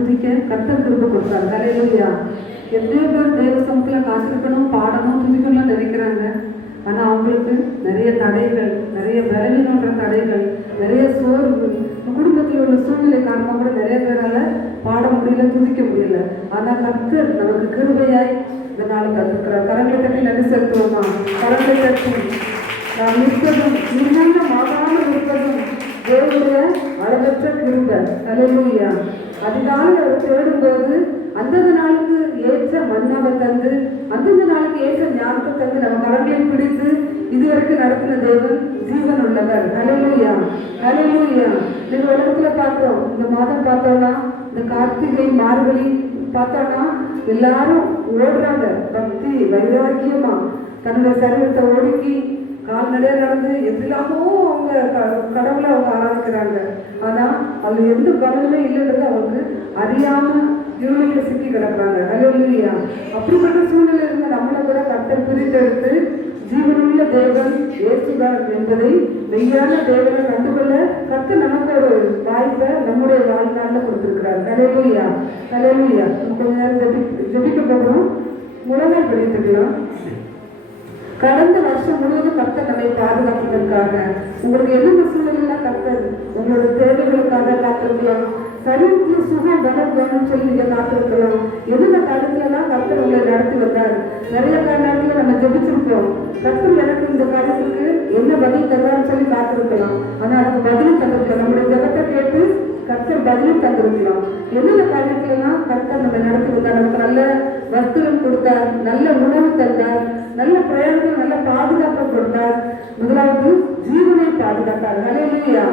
துதிக்க கர்த்தர் கிருபை கொடுத்தார். ஹல்லேலூயா. எத்தனையோ பேர் தேவ சமூகத்தில் காத்திருக்கணும், பாடணும், துதிக்கணும்னு நினைக்கிறாங்க. ஆனால் அவங்களுக்கு நிறைய தடைகள், நிறைய பலவீனன்ற தடைகள், நிறைய சோர்வு, குடும்பத்தில் உள்ள சூழ்நிலை காரணமாக கூட நிறைய பேரால் பாட முடியல, துதிக்க முடியல. ஆனால் கர்த்தர் நமக்கு கிருபையாய் இந்த நாள் கற்றுக்கிறார். கரங்களை தட்டி நன்றி செலுத்துவோமா? கரங்களை தட்டி நாம் நிற்பதும் நிர்மூல மாறாமல் இருப்பதும் தேவனுடைய அளவற்ற கிருபை. ஹல்லேலூயா. அதிகாலை அவர் தேடும்போது அந்தந்த நாளுக்கு ஏற்ற மன்னாவை தந்து, அந்தந்த நாளுக்கு ஏற்ற ஞானத்தை தந்து நம்ம கரங்களை பிடித்து இதுவரைக்கும் நடத்தின தேவன் ஜீவன் உள்ளவர். ஹல்லேலூயா. ஹல்லேலூயா. நீங்க உலகத்துல பார்த்தோம், இந்த மாதம் பார்த்தோம்னா, இந்த கார்த்திகை மார்கழி பார்த்தோம்னா எல்லாரும் ஓடுறாங்க, பக்தி வைராக்கியமா தன்னுடைய சரீரத்தை ஒடுக்கி கால்நடையா நடந்து எப்படிலாமோ அவங்க கடவுளை அவங்க ஆராதிக்கிறாங்க. ஆனா அது எந்த பலனுமே இல்லைன்றது அவங்களுக்கு அறியாம இருளில் சிக்கி கிடக்குறாங்க. ஹல்லேலூயா. அப்படிப்பட்ட சூழ்நிலை இருந்த நம்மளை கூட கர்த்தர் பிரித்தெடுத்து ஜீவனுள்ள தேவன் இயேசுதான் என்பதை மெய்யான தேவனை கண்டுகொள்ள கர்த்தர் நமக்கு ஒரு வாய்ப்பை நம்முடைய வாழ்நாளில் கொடுத்திருக்கிறார். ஹல்லேலூயா. ஹல்லேலூயா. கொஞ்ச நேரம் ஜெபிக்க போகிறோம். முழங்கால் படித்துக்கலாம். கடந்த வருஷம் முழுவதும் கர்த்தர் நம்மை பாதுகாப்பதற்காக உங்களுக்கு என்னென்ன சூழ்நிலைலாம் கர்த்தர் உங்களோட தேவைகளுக்காக காத்திருக்கலாம். சரீரத்தில் சுகம் பலம் வேணும்னு சொல்லி நீங்க காத்திருக்கலாம். எந்த காலத்துலலாம் கர்த்தர் உங்களை நடத்தி வந்தார். நிறைய நேரத்தில் நம்ம ஜெபிச்சிருப்போம், கர்த்தர் எனக்கு இந்த காலத்துக்கு என்ன பதில் தருவான்னு சொல்லி காத்திருக்கலாம். ஆனா அதுக்கு பதிலும் தந்திருக்கலாம். நம்முடைய ஜெபத்தை கேட்டு கர்த்தர் பதிலும் தந்திருக்கலாம். என்னென்ன காரியத்துலலாம் கர்த்தர் நம்ம நடத்தி வந்தார். நமக்கு நல்ல வஸ்திரம் கொடுத்தார், நல்ல உணவு தந்தார், நல்ல பிரயாணத்தில் நல்ல பாதுகாப்பை கொடுத்தார். முதலாவது ஜீவனை பாதுகாத்தார். ஹல்லேலூயா.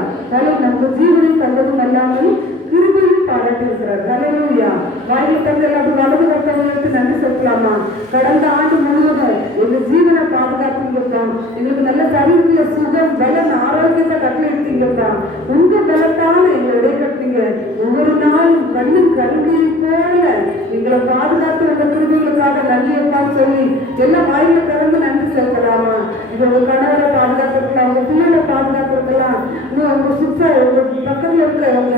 நமக்கு ஜீவனை தந்ததும் அல்லாமல் கிருபையும் பாராட்டி இருக்கிறார். ஹல்லேலூயா. வாயில் தந்து எல்லாத்தையும் வலது கட்டவங்களுக்கு நன்றி சொல்லலாமா? கடந்த ஆண்டு முழுவதும் எங்க ஜீவனை பாதுகாத்தீங்கப்பா. எங்களுக்கு நல்ல சரீரத்துல சுகம் பலன் ஆரோக்கியத்தை கட்டளையிட்டீங்கப்பா. உங்க பலத்தால எங்களை இடைக்கட்டீங்க. ஒவ்வொரு நாளும் கண்ணும் கருவியை போல எங்களை பாதுகாத்து வந்த கிருபைகளுக்காக நன்றியப்பா சொல்லி எல்லாம் வாயில திறந்து நன்றி செலுத்தலாமா? இது உங்க கணவரை பாதுகாத்திருக்கலாம், உங்க பிள்ளைகளை பாதுகாத்திருக்கலாம், உங்க சுற்ற உங்க பக்கத்துல இருக்க உங்க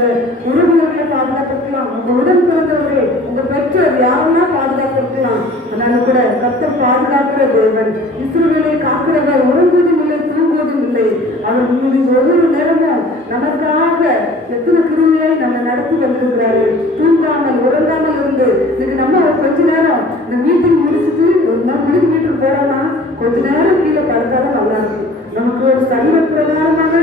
உறவினர்களை பாதுகாத்திருக்கலாம், உங்க உடன் பிறந்தவர்கள், உங்க பெற்றோர் யாரெல்லாம் பாதுகாத்திருக்கலாம். அதனால கூட கர்த்தர் பாதுகாக்கிற தேவன், இஸ்ரவேலை காக்கிறவர், உறங்குவதும் இல்லை தூங்குவதும் இல்லை. அவர் ஒவ்வொரு நேரமும் நமக்காக எத்தனை கிருமையாய் நம்ம நடத்தி வந்திருக்கிறாரு. தூங்காமல் உறங்காமல் இருந்து இதுக்கு நம்ம கொஞ்ச நேரம் இந்த மீட்டிங் முடிச்சுட்டு ஒரு நாள் வீட்டுக்கு போறோம்னா கொஞ்ச நேரம் கீழே படுத்தாதான் நல்லா இருக்கும். நமக்கு ஒரு சரீர பிரகாரமாக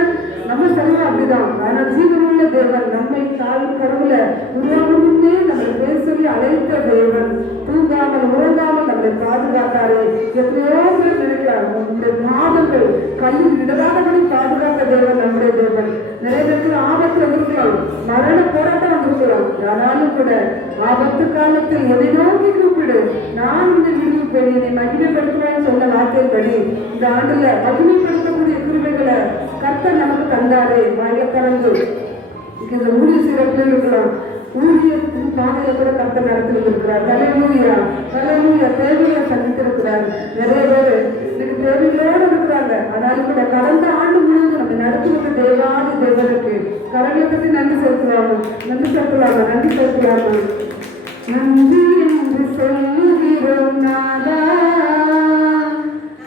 நம்ம சரீரம் அப்படிதான். ஆனா ஜீவனுள்ள தேவன் நம்மை தாய் கடவுள உருவாகணும்னே நம்மளை பேர் சொல்லி அழைத்த தேவன் தூங்காமல் உறங்காமல் நம்மளை பாதுகாத்தாரு. எத்தனையோ பேர் நினைக்கிறார் நம்முடைய மாதங்கள் கல்லில் இடராதபடி பாதுகாத்த தேவன் நம்முடைய தேவன். நிறைய பேருக்கு ஆபத்துல இருக்கலாம், மரண போராட்டம் இருக்கலாம். ஆனாலும் கூட ஆபத்து காலத்தில் எதை நோக்கி கூப்பிடு, நான் இந்த விடுவிப்பேன், என்னை மகிமைப்படுத்துவேன்னு சொன்ன வார்த்தைப்படி இந்த ஆண்டுல மகிமைப்படுத்தக்கூடிய கிருபைகளை கர்த்தர் நமக்கு தந்தாரு. வாயில கலந்து இந்த ஊழிய சிறப்பில் இருக்கலாம், ஊழியத்தின் பாதையில கூட கர்த்தர் நடத்தி வந்திருக்கிறார். ஹல்லேலூயா. ஹல்லேலூயா. தேவையை சந்தித்திருக்கிறார். நிறைய பேர் இன்னைக்கு தேவைகளோடு இருக்கிறாங்க. ஆனாலும் கூட கடந்த ஆண்டு முழுவதும் நம்ம நடத்தி வந்த தேவாதி தேவனுக்கு கடவுளை பற்றி நன்றி செலுத்தலாமா? நன்றி செலுத்தலாமா? நன்றி செலுத்தலாமா? நன்றி என்று சொல்லுகிறோம் நாதா,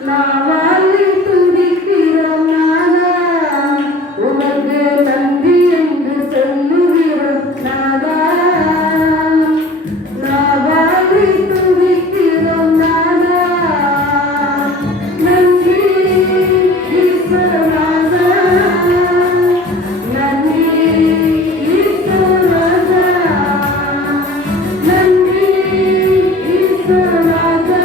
நாவாலி துதிக்கிறோம் நாதா, உமக்கு நன்றி என்று சொல்லுகிறோம் நாதா, நாவாலி துதிக்கிறோம் நாதா, நன்றி ஈஸ்வரநாதா, நன்றி ஈஸ்வரநாதா, நன்றி ஈஸ்வரநாதா.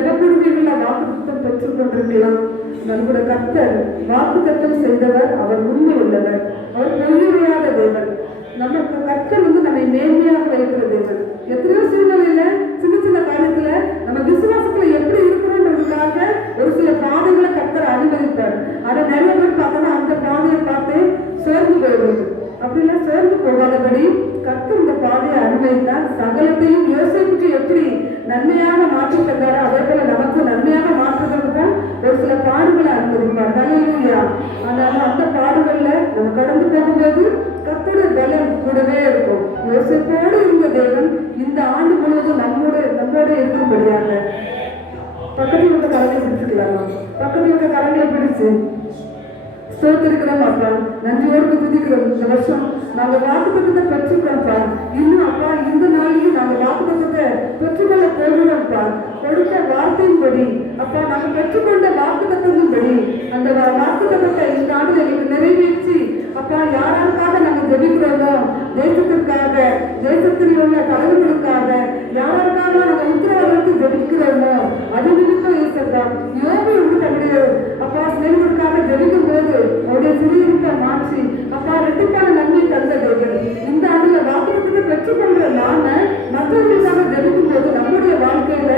ஜெபக்குழுவிகள வாக்குத்தத்தம் பெற்றுக் கொண்டிருக்கலாம். நம்முடைய கர்த்தர் வாக்குத்தத்தம் செய்தவர், அவர் உண்மை உள்ளவர், அவர் பொய்யுரையாத தேவன். நமக்கு கர்த்தர் நம்மை மேன்மையாக வைக்கிற தேவன். எத்தனையோ சூழ்நிலையில சின்ன சின்ன காரியத்துல நம்ம விசுவாசத்துல எப்படி இருக்கிறோன்றதுக்காக ஒரு சில பாதைகளை கர்த்தர் அனுமதிப்பார். ஆனா நிறைய பேர் பார்த்தோம்னா அந்த பாதையை பார்த்து சோர்ந்து போயிடுவது. அப்படிலாம் சோர்ந்து போகாதபடி கர்த்தர் இந்த பாதையை அனுமதித்தார். சகலத்தையும் யோசிப்புக்கு எப்படி நன்மையாக மாற்றி தந்தாரோ அதே போல நமக்கு நன்மையாக மாற்றுவதற்கு ஒரு சில பாடுகளை அனுமதிப்பார். ஹல்லேலூயா. ஆனாலும் அந்த பாடுகள்ல நம்ம கடந்து போகும்போது கர்த்தருடைய பலம் கூடவே இருக்கும். யோசிப்போடு இருந்த தேவன் இந்த ஆண்டு முழுவதும் நம்மோட இருக்கும்படியாக பக்கத்தில் இருக்க கரங்களை பிடிச்சுக்கலாமா? பக்கத்தில் இருக்க கரங்களை பிடிச்சு ஸ்தோத்திரிக்கிறோம் அப்பா, நன்றியோடு துதிக்கிறோம். இந்த வருஷம் நாங்க வாக்குத்தத்தத்தை பெற்றுக்கிறோம்ப்பா. இன்னும் அப்பா இந்த நாளைக்கு நாங்க வாக்குத்தத்தத்தை பெற்றுக்கொள்ள போகிறோம்ப்பா. கொடுத்த வார்த்தையின்படி அப்பா நாங்க பெற்றுக்கொண்ட வாக்குத்தத்தின்படி அந்த வாக்குத்தத்தத்தை இந்த ஆண்டு எங்களுக்கு நிறைவேற்றி அப்பா யாராருக்காக நாங்க ஜெபிக்கிறோமோ, தேசத்திற்காக, தேசத்தில் உள்ள தலைவர்களுக்காக, யாராருக்காக நாங்க உத்தரவாதத்தை ஜெபிக்கிறோமோ அது நிமித்தம் ஏசப்பா யோபு தன்னுடைய அப்பா சிலைகளுக்காக ஜெபிக்கும் போது அவருடைய சிறையிருப்பை மாற்றி அப்பா ரெட்டிப்பான நன்மை தந்த தேவன். இந்த ஆண்டுல வாக்குத்தத்தத்தை பெற்றுக்கொள்ற நாம மற்றவர்களுக்காக ஜெபிக்கும் போது நம்முடைய வாழ்க்கையில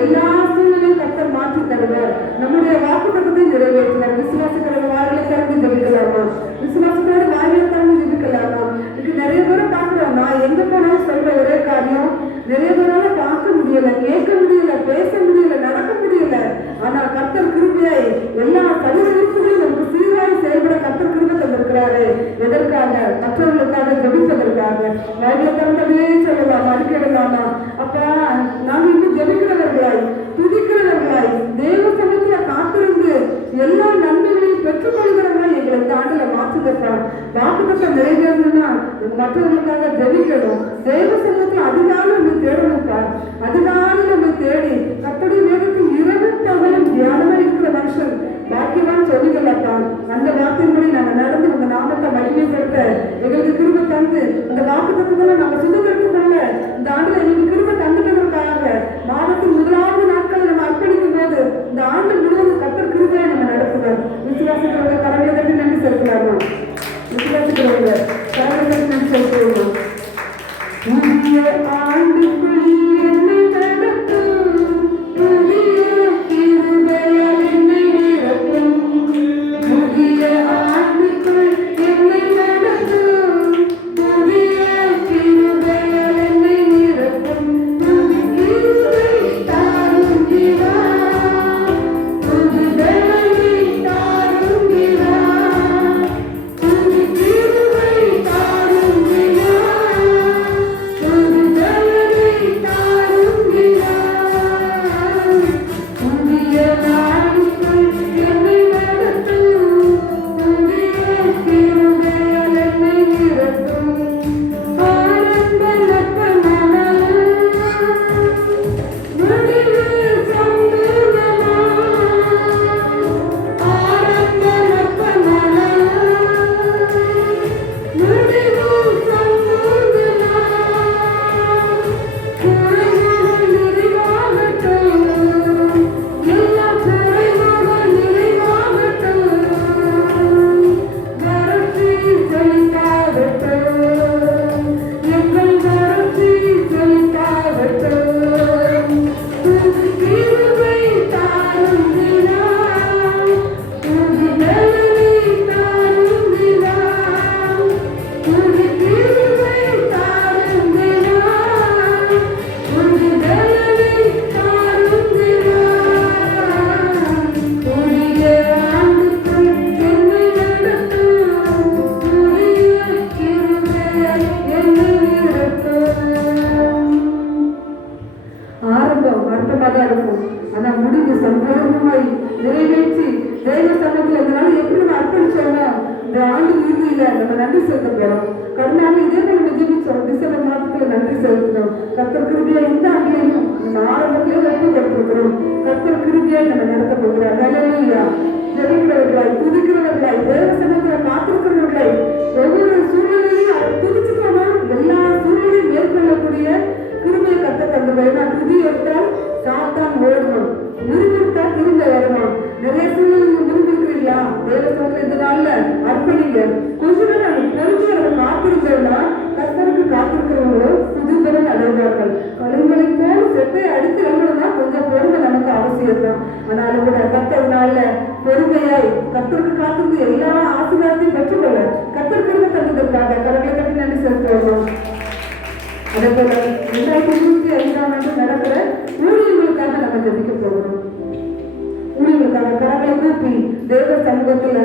எல்லா சூழ்நிலையும் கர்த்தர் மாற்றி தருவார். நம்முடைய வாக்குத்தத்தத்தை நிறைவேற்றுவார். விசுவாசிக்கிறவங்க வாயிலை திறந்து ஜெபிக்கலாமா? விசுவாசத்தோடு வாயிலை திறந்து ஜெபிக்கலாமா? இதுக்கு நிறைய பேரை பார்க்கிறோம். நான் எங்க போனாலும் சொல்ற ஒரே காரியம், நிறைய பேரால பார்க்க முடியல, கேட்க முடியல, பேச முடியல, நடக்க முடியல. ஆனா கர்த்தர் கிருபையை எல்லா சரீர உறுப்புகளையும் நமக்கு சீராய் செயல்பட கர்த்தர் கிருபை தந்திருக்கிறாரு. எதற்காக? மற்றவர்களுக்காக ஜெபிப்பதற்காக. வாயிலை திறந்தவே சொல்லலாம், அடிக்கிடலாமா? அப்பா நாங்க இன்னும் ஜெபிக்கிறவர்களாய், துதிக்கிறவர்களாய், தேவ சமூகத்துல காத்திருந்து எல்லா நன்மைகளையும் பெற்றுக்கொள்கிறவர்களாய் எங்களை இந்த ஆண்டுல மாற்றுதப்பா. வாக்குத்தத்தம் நிறைவேறணும்னா மற்றவர்களுக்காக ஜெபிக்கணும். தேவ சமூகத்துல அதிகாலம் நம்ம தேடணும்ப்பா. அதிகாலம் நம்ம தேடி கர்த்தருடைய வேதத்தில் இரவும் பகலும் தியானமா இருக்கிற மனுஷன் பாக்கியவான் சொல்லிக்கலப்பா. அந்த வார்த்தையின்படி நாங்க நடந்து உங்க நாமத்தை மகிமைப்படுத்த எங்களுக்கு கிருபை தந்து இந்த வாக்குத்தத்தங்களை நாங்க சுதந்திரத்துக் கொள்ள இந்த ஆண்டுல எங்களுக்கு கிருபை தந்துட்டதற்காக மாதத்தின் முதலாவது நாட்களை நம்ம அர்ப்பணிக்கும் போது இந்த ஆண்டு முழுவதும் கர்த்தர் கிருபையை நம்ம நடத்துவார். விசுவாசிக்கிறவங்க கரங்களை தட்டி நன்றி செலுத்தலாமா? விசுவாசிக்கிறவங்க கரங்களை தட்டி நன்றி செலுத்துவோம். புதிய ஆண்டுக்குள் என்னை நடத்தும், புதிய கிருபையால் என்னை நிரப்பும். புதிய ஆண்டுக்குள் என்னை நடத்தும், புதிய கிருபையால் என்னை நிரப்பும். புது கிருபை தாரும் நிலா, புது பலனை தாரும் நிலா, புது கிருபை தாரும் நிலா, புது பலனை தாரும் நிலா. புதிய நாளுக்குள் என்னை நடத்தும், புதிய கிருபையால் என்னை நிரப்பும். ஆரம்ப லக்கணமா, முடிவு சம்பூர்ணமா. ஆரம்ப லக்கணமா, முடிவு சம்பூர்ணமா. குறைகள் நிறைவாகட்டும், எல்லா குறைகள் நிறைவாகட்டும். வறட்சி செழித்தாகட்டும், எங்கள் வறட்சி செழித்தாகட்டும். புது கிருபை தாரும் நிலா, புது பலனை தாரும் நிலா, புது கிருபை தாரும் நிலா, புது பலனை தாரும் நிலா. புதிய ஆண்டுக்குள் என்னை நடத்தும், புதிய கிருபையால் என்னை நிரப்பும். ஆரம்பம் வருத்தமாக தான் இருக்கும். ஆனா முடிவு சம்பூர்ணமாய் நிறைவேற்றி தேவ சமூகத்தில் இதனால எப்படி நம்ம அர்ப்பணிச்சோமோ இந்த ஆண்டு இறுதியில நம்ம நன்றி செலுத்த போறோம். கடந்த இதே போல நம்ம ஜெபிச்சோம். டிசம்பர் மாதத்துல நன்றி செலுத்தணும். கர்த்தர் கிருபையா இந்த ஆண்டுலையும் நம்ம ஆரம்பத்திலே ஒப்பு கொடுத்திருக்கிறோம். கர்த்தர் கிருபையாய் நம்ம நடத்த போகிறார். ஹல்லேலூயா. ஜெபிக்கிறவர்களாய், துதிக்கிறவர்களாய், தேவ சமூகத்துல காத்திருக்கிறவர்களாய், ஒவ்வொரு சூழ்நிலையும் அவர் துதிச்சுக்கணும். எல்லா சூழ்நிலையும் மேற்கொள்ளக்கூடிய கிருபையை கர்த்தர் தந்துடுவார். துதி எடுத்தால் சாத்தான் ஓடணும். அர்ப்பணிங்க. கொஞ்ச நேரம் பொறுமையை நம்ம காத்திருந்தோம்னா கர்த்தருக்கு காத்திருக்கிறவங்களோ புதுபலன் அடைவார்கள். கழுங்களை போல செட்டை அடித்து எழுதணும்னா கொஞ்சம் பொறுமை நமக்கு அவசியம் தான். ஆனாலும் கூட கர்த்தர்னால பொறுமையாய் கர்த்தருக்கு காத்திருந்து எல்லா ஆசீர்வாதத்தையும் பெற்றுக்கொள்ள கர்த்தர் கிருபை தந்ததற்காக கரங்களை கட்டி நன்றி செலுத்துவோம். அதே போல 2025 நடக்கிற ஊழியர்களுக்காக நம்ம ஜெபிக்க போகிறோம். ஊழியர்களுக்காக கரங்களை கூப்பி தேவ சமூகத்துல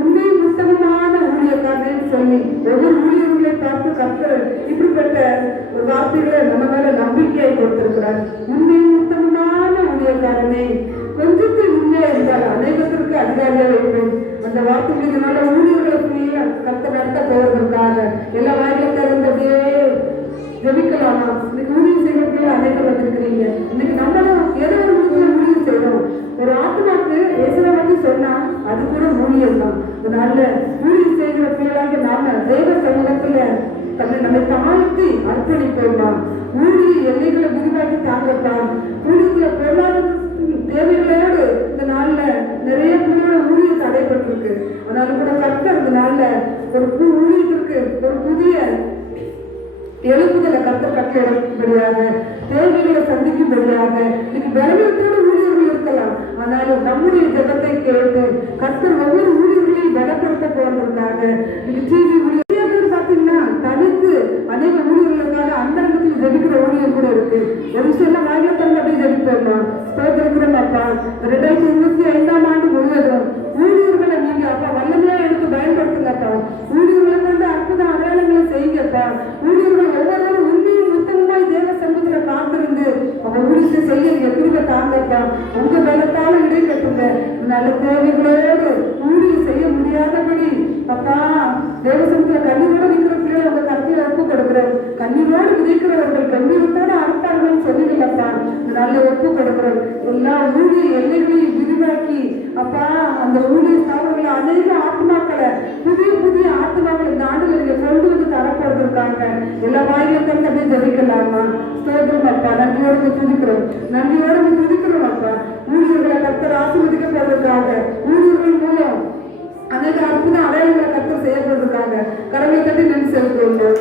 உண்மை உத்தமமான ஊழியக்காரன்னு சொல்லி ஒவ்வொரு ஊழியர்களை பார்த்து கர்த்தர் இப்படிப்பட்ட ஒரு வார்த்தைகளை நம்ம மேல நம்பிக்கையை கொடுத்திருக்கிறார். உண்மை உத்தமமான ஊழியக்காரனே, கொஞ்சத்தில் உண்மையா இருந்தால் அனைவருக்கு அதிகாரியா வைப்பேன். அந்த வார்த்தைகளுக்கு ஊழியர்களுக்கு கர்த்தர் நடத்த போவதற்காக எல்லா வாயிலும் திறந்ததே ஜெபிக்கலாமா? இன்னைக்கு ஊழியம் செய்யறதுக்கு அனைத்து வந்திருக்கிறீங்க. இன்னைக்கு நம்மளும் ஏதோ ஒரு ஊழியம் செய்யணும். ஒரு ஆத்மாக்கு இயேசுவை பத்தி சொன்னா அது கூட ஊழியம் தான். அதனால ஊழியம் செய்கிற பிள்ளைகளாக நாம தேவ சமூகத்துல நம்மை தாழ்த்தி அர்ப்பணிப்போமா? ஊழிய எல்லைகளை விரிவாக்கி தாங்கப்பா. ஊழியத்துல பொருளாதார தேவைகளோடு இந்த நாள்ல நிறைய பிள்ளைகளோட ஊழியம் தடைப்பட்டிருக்கு. அதனால கூட கர்த்தர் இந்த நாள்ல ஒரு ஊழியத்திற்கு ஒரு புதிய எழுப்புதலை கர்த்தர் கட்டளையிடும்படியாக, தேவைகளை சந்திக்கும்படியாக. இன்னைக்கு பலவீனத்தோடு ஊழியர்கள் இருக்கலாம். ஆனாலும் நம்முடைய ஜெபத்தை கேட்டு கர்த்தர் ஒவ்வொரு ஊழியர்களையும் பலப்படுத்த போவதற்காக இன்னைக்கு டிவி ஊழியர் பார்த்தீங்கன்னா தனித்து அநேக ஊழியர்களுக்காக அந்த இடத்துல ஜெபிக்கிற ஊழியர் கூட இருக்கு. ஒரு விஷயம் வாயில திறந்து அப்படியே ஜெபிப்போம்மா. ஸ்தோத்திரிக்கிறோம்ப்பா. 2025 முழுவதும் ஊழியர்களை நீங்க அப்பா வல்லமையா எடுத்து பயன்படுத்துங்கப்பா. ஊழியர்களை கொண்டு அற்புத அடையாளங்களை செய்யுங்கப்பா. ஊழியர்கள் ஒவ்வொருவரும் உண்மையும் உத்தமமாய் தேவ சமூகத்துல காத்திருந்து அவங்க ஊழியத்தை செய்ய கிருபை தாங்கப்பா. உங்க பலத்தால இடை கட்டுங்க. நல்ல தேவைகளோடு ஊழியம் செய்ய முடியாதபடி அப்பா தேவ சமூகத்துல கண்ணீரோடு நிற்கிற பிள்ளைகளை உங்க கருத்துல ஒப்பு கொடுக்கிறோம். கண்ணீரோடு விதைக்கிறவர்கள் கண்ணீரத்தோடு அறுப்பார்கள் சொல்லிடலப்பா. நல்ல ஒப்பு கொடுக்கிறோம். எல்லா ஊழிய எல்லைகளையும் விரிவாக்கி அப்பா அந்த ஊழிய ஸ்தாபனங்களை அநேக ஆத்மாக்களை புதிய புதிய ஆத்மாக்களை இந்த ஆண்டுல நீங்க கொண்டு வந்து தரப்போறதுக்காக எல்லா வாயிலும் அப்படியே ஜெபிக்கலாமா? ஸ்தோத்திரம் அப்பா. நன்றியோடு துதிக்கிறோம். நன்றியோடு துதிக்கிறோம் அப்பா. ஊழியர்களை கர்த்தர் ஆசீர்வதிக்க போறதுக்காக ஊழியர்கள் மூலம் அநேக அற்புத அடையாளங்களை கர்த்தர் செய்யப்படுறதுக்காக கரங்களை தட்டி நன்றி செலுத்துவோம்.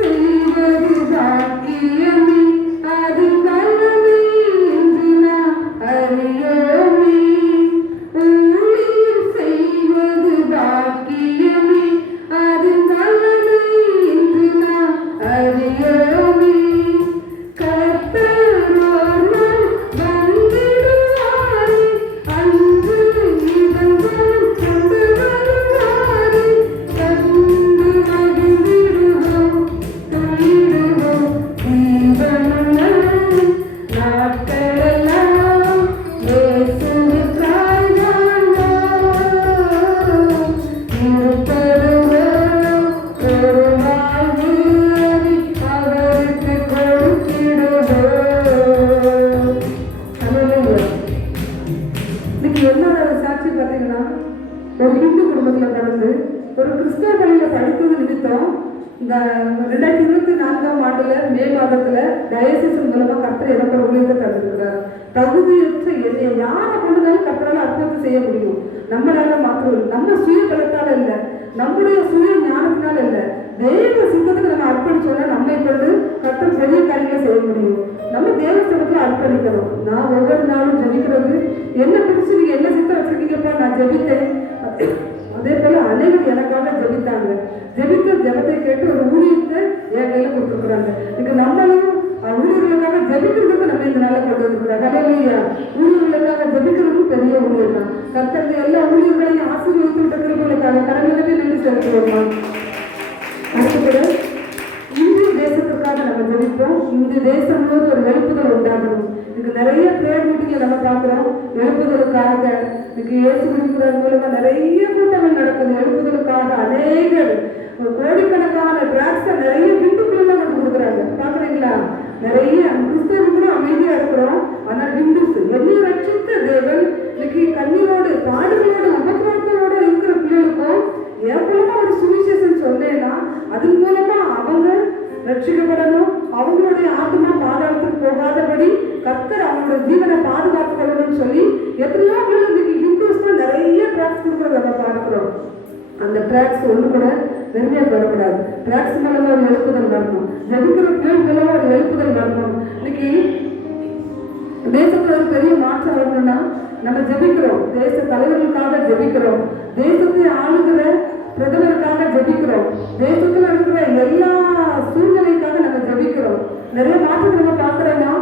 செய்வது பாக்கியமே அது கல்வி என்று நாம் அறியோமே. ஊழியம் செய்வது பாக்கியமே அது கல்வி என்று நாம் அறியோமே. ஒரு ஹிந்து குடும்பத்தில் பிறந்து ஒரு கிறிஸ்தவ பள்ளியில் படித்தது நிமித்தம் இந்த 2024 மே மாதத்துல டயசிஸ் மூலமா கர்த்தர் எனக்கு ஒரு ஊழியத்தை தந்திருக்கிறார். தகுதியற்ற என்னை யாரை கொண்டுனாலும் கர்த்தரால அற்புதத்தை செய்ய முடியும். நம்மளால மாத்திரம் நம்ம சுய பலத்தால இல்லை, நம்முடைய சுய ஞானத்தினால இல்லை, தேவ சித்தத்துக்கு நம்ம அர்ப்பணிச்சோம்னா நம்மை கொண்டு கர்த்தர் பெரிய காரியங்களை செய்ய முடியும். நம்ம தேவ சித்தத்துல அர்ப்பணிக்கணும். நான் ஒவ்வொரு நாளும் ஜெபிக்கிறது என்ன பிடிச்சி நீங்க என்ன சித்தம் வச்சிருக்கீங்கப்பா நான் ஜெபித்தேன். அதே போல அனைவரும் எனக்காக ஜெபித்தாங்க. ஜெபித்த ஜெபத்தை கேட்டு ஒரு ஊழியத்தை என் கையில கொடுத்துருக்குறாங்க. இதுக்கு நம்மளும் ஊழியர்களுக்காக ஜெபிக்கிறதுக்கு நம்ம இந்த நாளை கொண்டு வந்துருக்குறாங்க. இல்லையா? ஊழியர்களுக்காக ஜெபிக்கிறதுக்கும் பெரிய ஊழியர் தான். கர்த்தர் எல்லா ஊழியர்களையும் ஆசீர்வதித்து விட்ட கிருபைகளுக்காக கடவுளுக்கு நன்றி செலுத்துவோமா? அடுத்தது இந்திய தேசத்துக்காக நம்ம ஜெபிப்போம். இந்திய தேசம் போது ஒரு எழுப்புதல் உண்டாகணும். இதுக்கு நிறைய பிரேயர் மீட்டிங்ல நம்ம பார்க்கிறோம். எழுப்புதலுக்காக இதுக்கு இயேசு கிறிஸ்துவின் மூலமா நிறைய கூட்டங்கள் நடக்குது. எழுப்புதலுக்காக அநேக கோடிக்கணக்கான டிராக்ஸை நிறைய ஹிந்துக்குள்ள கொண்டு கொடுக்குறாங்க. பாக்குறீங்களா? நிறைய கிறிஸ்தவர்களும் அமைதியா இருக்கிறோம். ஆனால் ஹிந்துஸ் என்னை ரட்சித்த தேவன் இன்னைக்கு கண்ணீரோடு பாடுகளோடு உபத்திரவத்தோடு இருக்கிற பிள்ளைகளுக்கும் என் மூலமா ஒரு சுவிசேஷம் சொன்னேன்னா அதன் மூலமா அவங்க ரட்சிக்கப்படணும். அவங்களுடைய ஆத்மா பாதாளத்துக்கு போகாதபடி கர்த்தர் அவங்களோட ஜீவனை பாதுகாத்து கொள்ளணும்னு சொல்லி எத்தனையோ பேர் இன்னைக்கு ஹிந்துஸ் தான் நிறைய நிறைய ட்ராக்ஸ் கொடுக்குறத நம்ம பார்க்குறோம். அந்த ட்ராக்ஸ் ஒன்று கூட வெறுமையாக பெறக்கூடாது. ட்ராக்ஸ் மூலமாக ஒரு எழுப்புதல் வரணும். ஜபிக்கிற பிள்ளைகள் மூலமாக ஒரு எழுப்புதல் வரணும். இன்னைக்கு தேசத்துல ஒரு பெரிய மாற்றம் வரணும்னா நம்ம ஜபிக்கிறோம். தேச தலைவர்களுக்காக ஜபிக்கிறோம். தேசத்தை ஆளுகிற பிரதமருக்காக ஜபிக்கிறோம். தேசத்துல இருக்கிற எல்லா சூழ்நிலைக்காக நம்ம ஜபிக்கிறோம். நிறைய மாற்றத்தை நம்ம பார்க்கிறோம்னா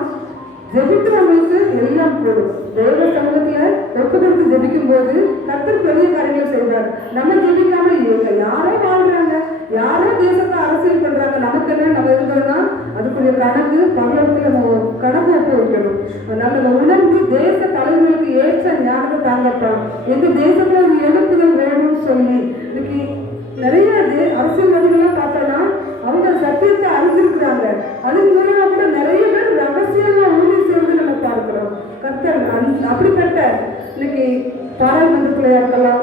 ஜபிக்கிறவங்களுக்கு எல்லாம் போடும். தேவ சமூகத்துல ஒப்புக்கொடுத்து ஜபிக்கும் போது கர்த்தர் பெரிய காரியங்கள் செய்வார். நம்ம ஜபிக்காம இவங்க யாரோ வாழ்றாங்க, யாரோ தேசத்தை அரசியல் பண்றாங்க, நமக்கு என்ன நம்ம இருந்தோம்னா அதுக்குரிய கணக்கு பரலோகத்துல நம்ம கணக்கு ஒப்பு வைக்கணும். அதனால நம்ம உணர்ந்து தேச தலைவர்களுக்கு ஏற்ற ஞானத்தை தாங்கப்போம். எங்க தேசத்துல ஒரு எழுப்புதல் வேணும்னு சொல்லி இன்னைக்கு நிறைய அரசியல்வாதிகள்லாம் பார்த்தோம்னா அவங்க சத்தியத்தை அறிஞ்சிருக்கிறாங்க. அதன் மூலமா கூட நிறைய பேர் ரகசியமா ஊழி சேர்ந்து நம்ம பார்க்கிறோம். கர்த்தர் அப்படிப்பட்ட இன்னைக்கு பாராளுமன்றத்திலையா இருக்கலாம்,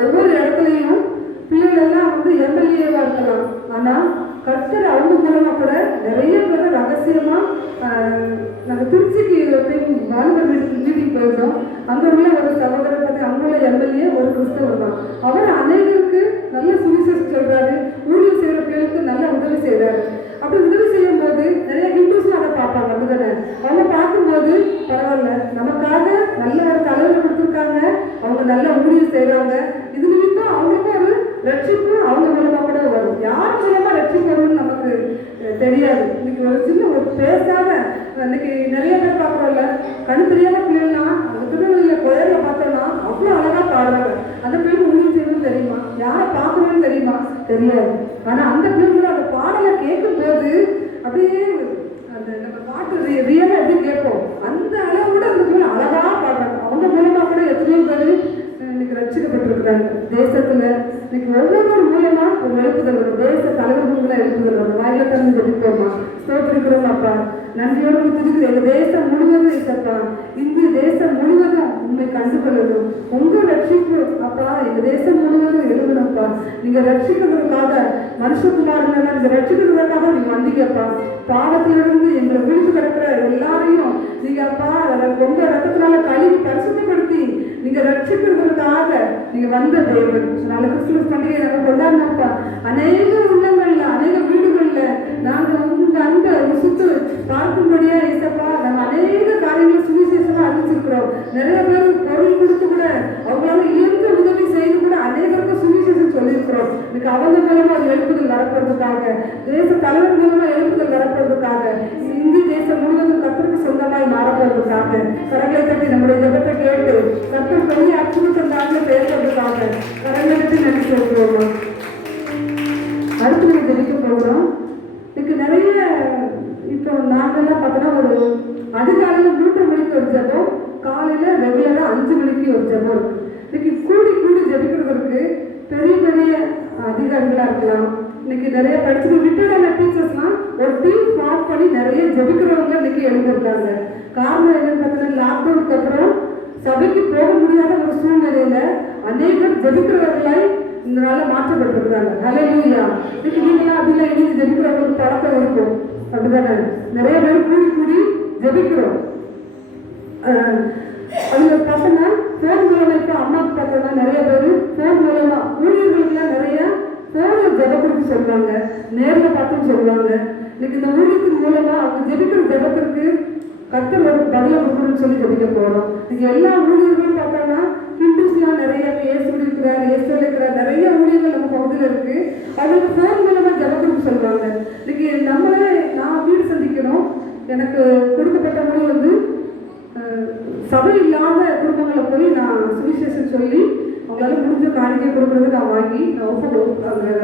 ஒவ்வொரு இடத்துலையும் பிள்ளைகள் எல்லாம் எம்எல்ஏவா இருக்கலாம். ஆனா கர்த்தர் அவங்க மூலமா கூட நிறைய பேர் ரகசியமா நாங்கள் திருச்சிக்கு வாலிபர் மீட்டிங் போயிருந்தோம். அங்கே உள்ள ஒரு சகோதரர் பார்த்து அங்கே உள்ள எம்எல்ஏ ஒரு கிறிஸ்தவர் தான். அவர் அநேகருக்கு நல்ல சுவிசேஷம் சொல்றாரு, ஊழியர் செய்கிற பிள்ளைகளுக்கு நல்ல உதவி செய்கிறாரு. அப்படி உதவி செய்யும் போது நிறைய ஹிந்துஸும் அதை பார்ப்பாங்க. அப்படிதானே அவங்க பார்க்கும்போது பரவாயில்ல, நமக்காக நல்ல ஒரு தலைவர் கொடுத்துருக்காங்க, அவங்க நல்ல ஊழியர் செய்கிறாங்க, இது நிமித்தம் அவங்களுக்கும் ஒரு ரட்சிப்பு அவங்க மூலமா கூட வரும். யார் மூலமா ரட்சிப்பு வரும்னு நமக்கு தெரியாது. இன்னைக்கு ஒரு சின்ன ஒரு பேசாத இன்னைக்கு நிறைய பேர் பார்க்குறோம்ல, கணு தெரியாத பிள்ளைங்களாம் அந்த திருநெல்வேலியில் கோயிலில் பார்த்தோம்னா அவ்வளோ அழகா பாடுறாங்க. அந்த பிள்ளைங்க ஊழியம் செய்யணும்னு தெரியுமா, யாரை பார்க்கணும்னு தெரியுமா, தெரியாது. ஆனால் அந்த பிள்ளைங்களோட அந்த பாடலை கேட்கும் போது அப்படியே அந்த நம்ம பாட்டு ரியலாக எப்படி கேட்போம், அந்த அளவோட அந்த பிள்ளை அழகா பாடுறாங்க. அவங்க மூலமா கூட எத்தனையோ பேர் இன்னைக்கு ரட்சிக்கப்பட்டிருக்கிறாங்க. தேசத்துல இன்னைக்கு ஒவ்வொரு மூலமா ஒரு எழுப்புதல் வரும். தேச தலைவர்களுக்குள்ள எழுப்புதல் வரும். வாயில தந்து ஜெபிப்போமா, ஸ்தோத்திரிக்கிறோம் அப்பா, நன்றியோடு துதிக்கிறோம். எங்க தேசம் முழுவதும் இருக்கப்பா, இந்திய தேசம் முழுவதும் உண்மை கண்டுகொள்ளணும். உங்க ரட்சிப்பு அப்பா எங்க தேசம் முழுவதும் எழுதணும்ப்பா. நீங்க ரட்சிக்கிறதுக்காக மனுஷகுமாரன் நீங்க ரட்சிக்கிறதுக்காக நீங்க வந்தீங்கப்பா. பாவத்திலிருந்து எங்களை விழுந்து கிடக்கிற எல்லாரையும் நீங்க அப்பா உங்க ரத்தத்தினால கழுவி பரிசுத்தப்படுத்தி நீங்க ரட்சிக்கிறதுக்காக நீங்க வந்த தேவன். அதனால கிறிஸ்துமஸ் பண்டிகை நாங்க கொண்டாடினோம்ப்பா. அநேக உள்ளங்கள்ல அநேக வீடுகள்ல நாங்க உங்க அன்பை சுத்து பார்க்கும்படியா இருக்கப்பா. நம்ம அநேக காரியங்களை சுவிசேஷமா அறிவிச்சிருக்கிறோம். நிறைய பேர் பொருள் கொடுத்து கூட அவங்களால இயன்ற உதவி செய்து கூட அநேகருக்கு சுவிசேஷம் சொல்லியிருக்கிறோம். இன்னைக்கு அவங்க மூலமா ஒரு எழுப்புதல் நடப்பதற்காக, தேச தலைவர் மூலமா எழுப்புதல் நடப்பதற்காக, இந்திய தேசம் முழுவதும் கர்த்தருக்கு சொந்தமாய் மாறப்படுவதற்காக கரங்களை கட்டி நம்முடைய ஜெபத்தை கேட்டு கர்த்தர் பெரிய அற்புதம் தாங்க பேசுறதுக்காக கரங்களை கட்டி நன்றி சொல்றோம். அடுத்து நம்ம ஜெபிக்க போகிறோம். இதுக்கு நிறைய இப்போ நாங்கெல்லாம் பார்த்தோன்னா ஒரு அதிகாலையில் 3 மணிக்கு ஒரு ஜெபம், காலையில் ரெகுலராக 5 மணிக்கு ஒரு ஜெபம் இருக்கு. இன்னைக்கு கூடி கூடி ஜெபிக்கிறதுக்கு பெரிய பெரிய அதிகாரிகளாக இருக்கலாம், இன்னைக்கு நிறைய படிச்சுட்டு ரிட்டையர்டான டீச்சர்ஸ்லாம் ஒரு டீம் ஃபார்ம் பண்ணி நிறைய ஜெபிக்கிறவங்க இன்னைக்கு எழுந்திருக்காங்க. காரணம் என்னன்னு பார்த்தீங்கன்னா லாக்டவுனுக்கு அப்புறம் சபைக்கு போக முடியாத ஒரு சூழ்நிலையில அநேகர் ஜெபிக்கிறவர்களாய் இந்த நாள மாற்றப்பட்டிருக்கிறாங்க. ஹல்லேலூயா. இன்னைக்கு நீங்களாம் அப்படிலாம் இணைந்து ஜெபிக்கிறவங்களுக்கு பழக்கம் இருக்கும். அப்படிதானே நிறைய பேர் கூடி கூடி ஜெபிக்கிறோம். அவங்க பார்த்தோன்னா ஃபோன் மூலமா இப்போ அம்மாவுக்கு பார்த்தோன்னா நிறைய பேர் ஃபோன் மூலமா ஊழியர்களுக்குலாம் நிறைய ஃபோனில் ஜெப கொடுத்து சொல்லுவாங்க, நேரில் பார்த்துன்னு சொல்லுவாங்க. இன்னைக்கு இந்த ஊழியத்தின் மூலமா அவங்க ஜெபிக்கிற ஜெபத்திற்கு கர்த்தர் ஒரு பதிலை கொடுக்கணும்னு சொல்லி ஜெபிக்க போகிறோம். இன்னைக்கு எல்லா ஊழியர்களும் பார்த்தோம்னா ஹிந்துஸ்லாம் நிறைய இயேசு இருக்கிறார், இயேசு இருக்கிறார், நிறைய ஊழியர்கள் நம்ம பகுதியில் இருக்கு. அவங்களுக்கு ஃபோன் மூலமா ஜெப கொடுத்து சொல்லுவாங்க. இன்னைக்கு நம்மளே நான் வீடு சந்திக்கணும், எனக்கு கொடுக்கப்பட்ட மொழி சபை இல்லாத குடும்பங்களில் போய் நான் சுவிசேஷம் சொல்லி அவங்களால முடிஞ்ச காணிக்கை கொடுக்குறது நான் வாங்கி நான் அங்கே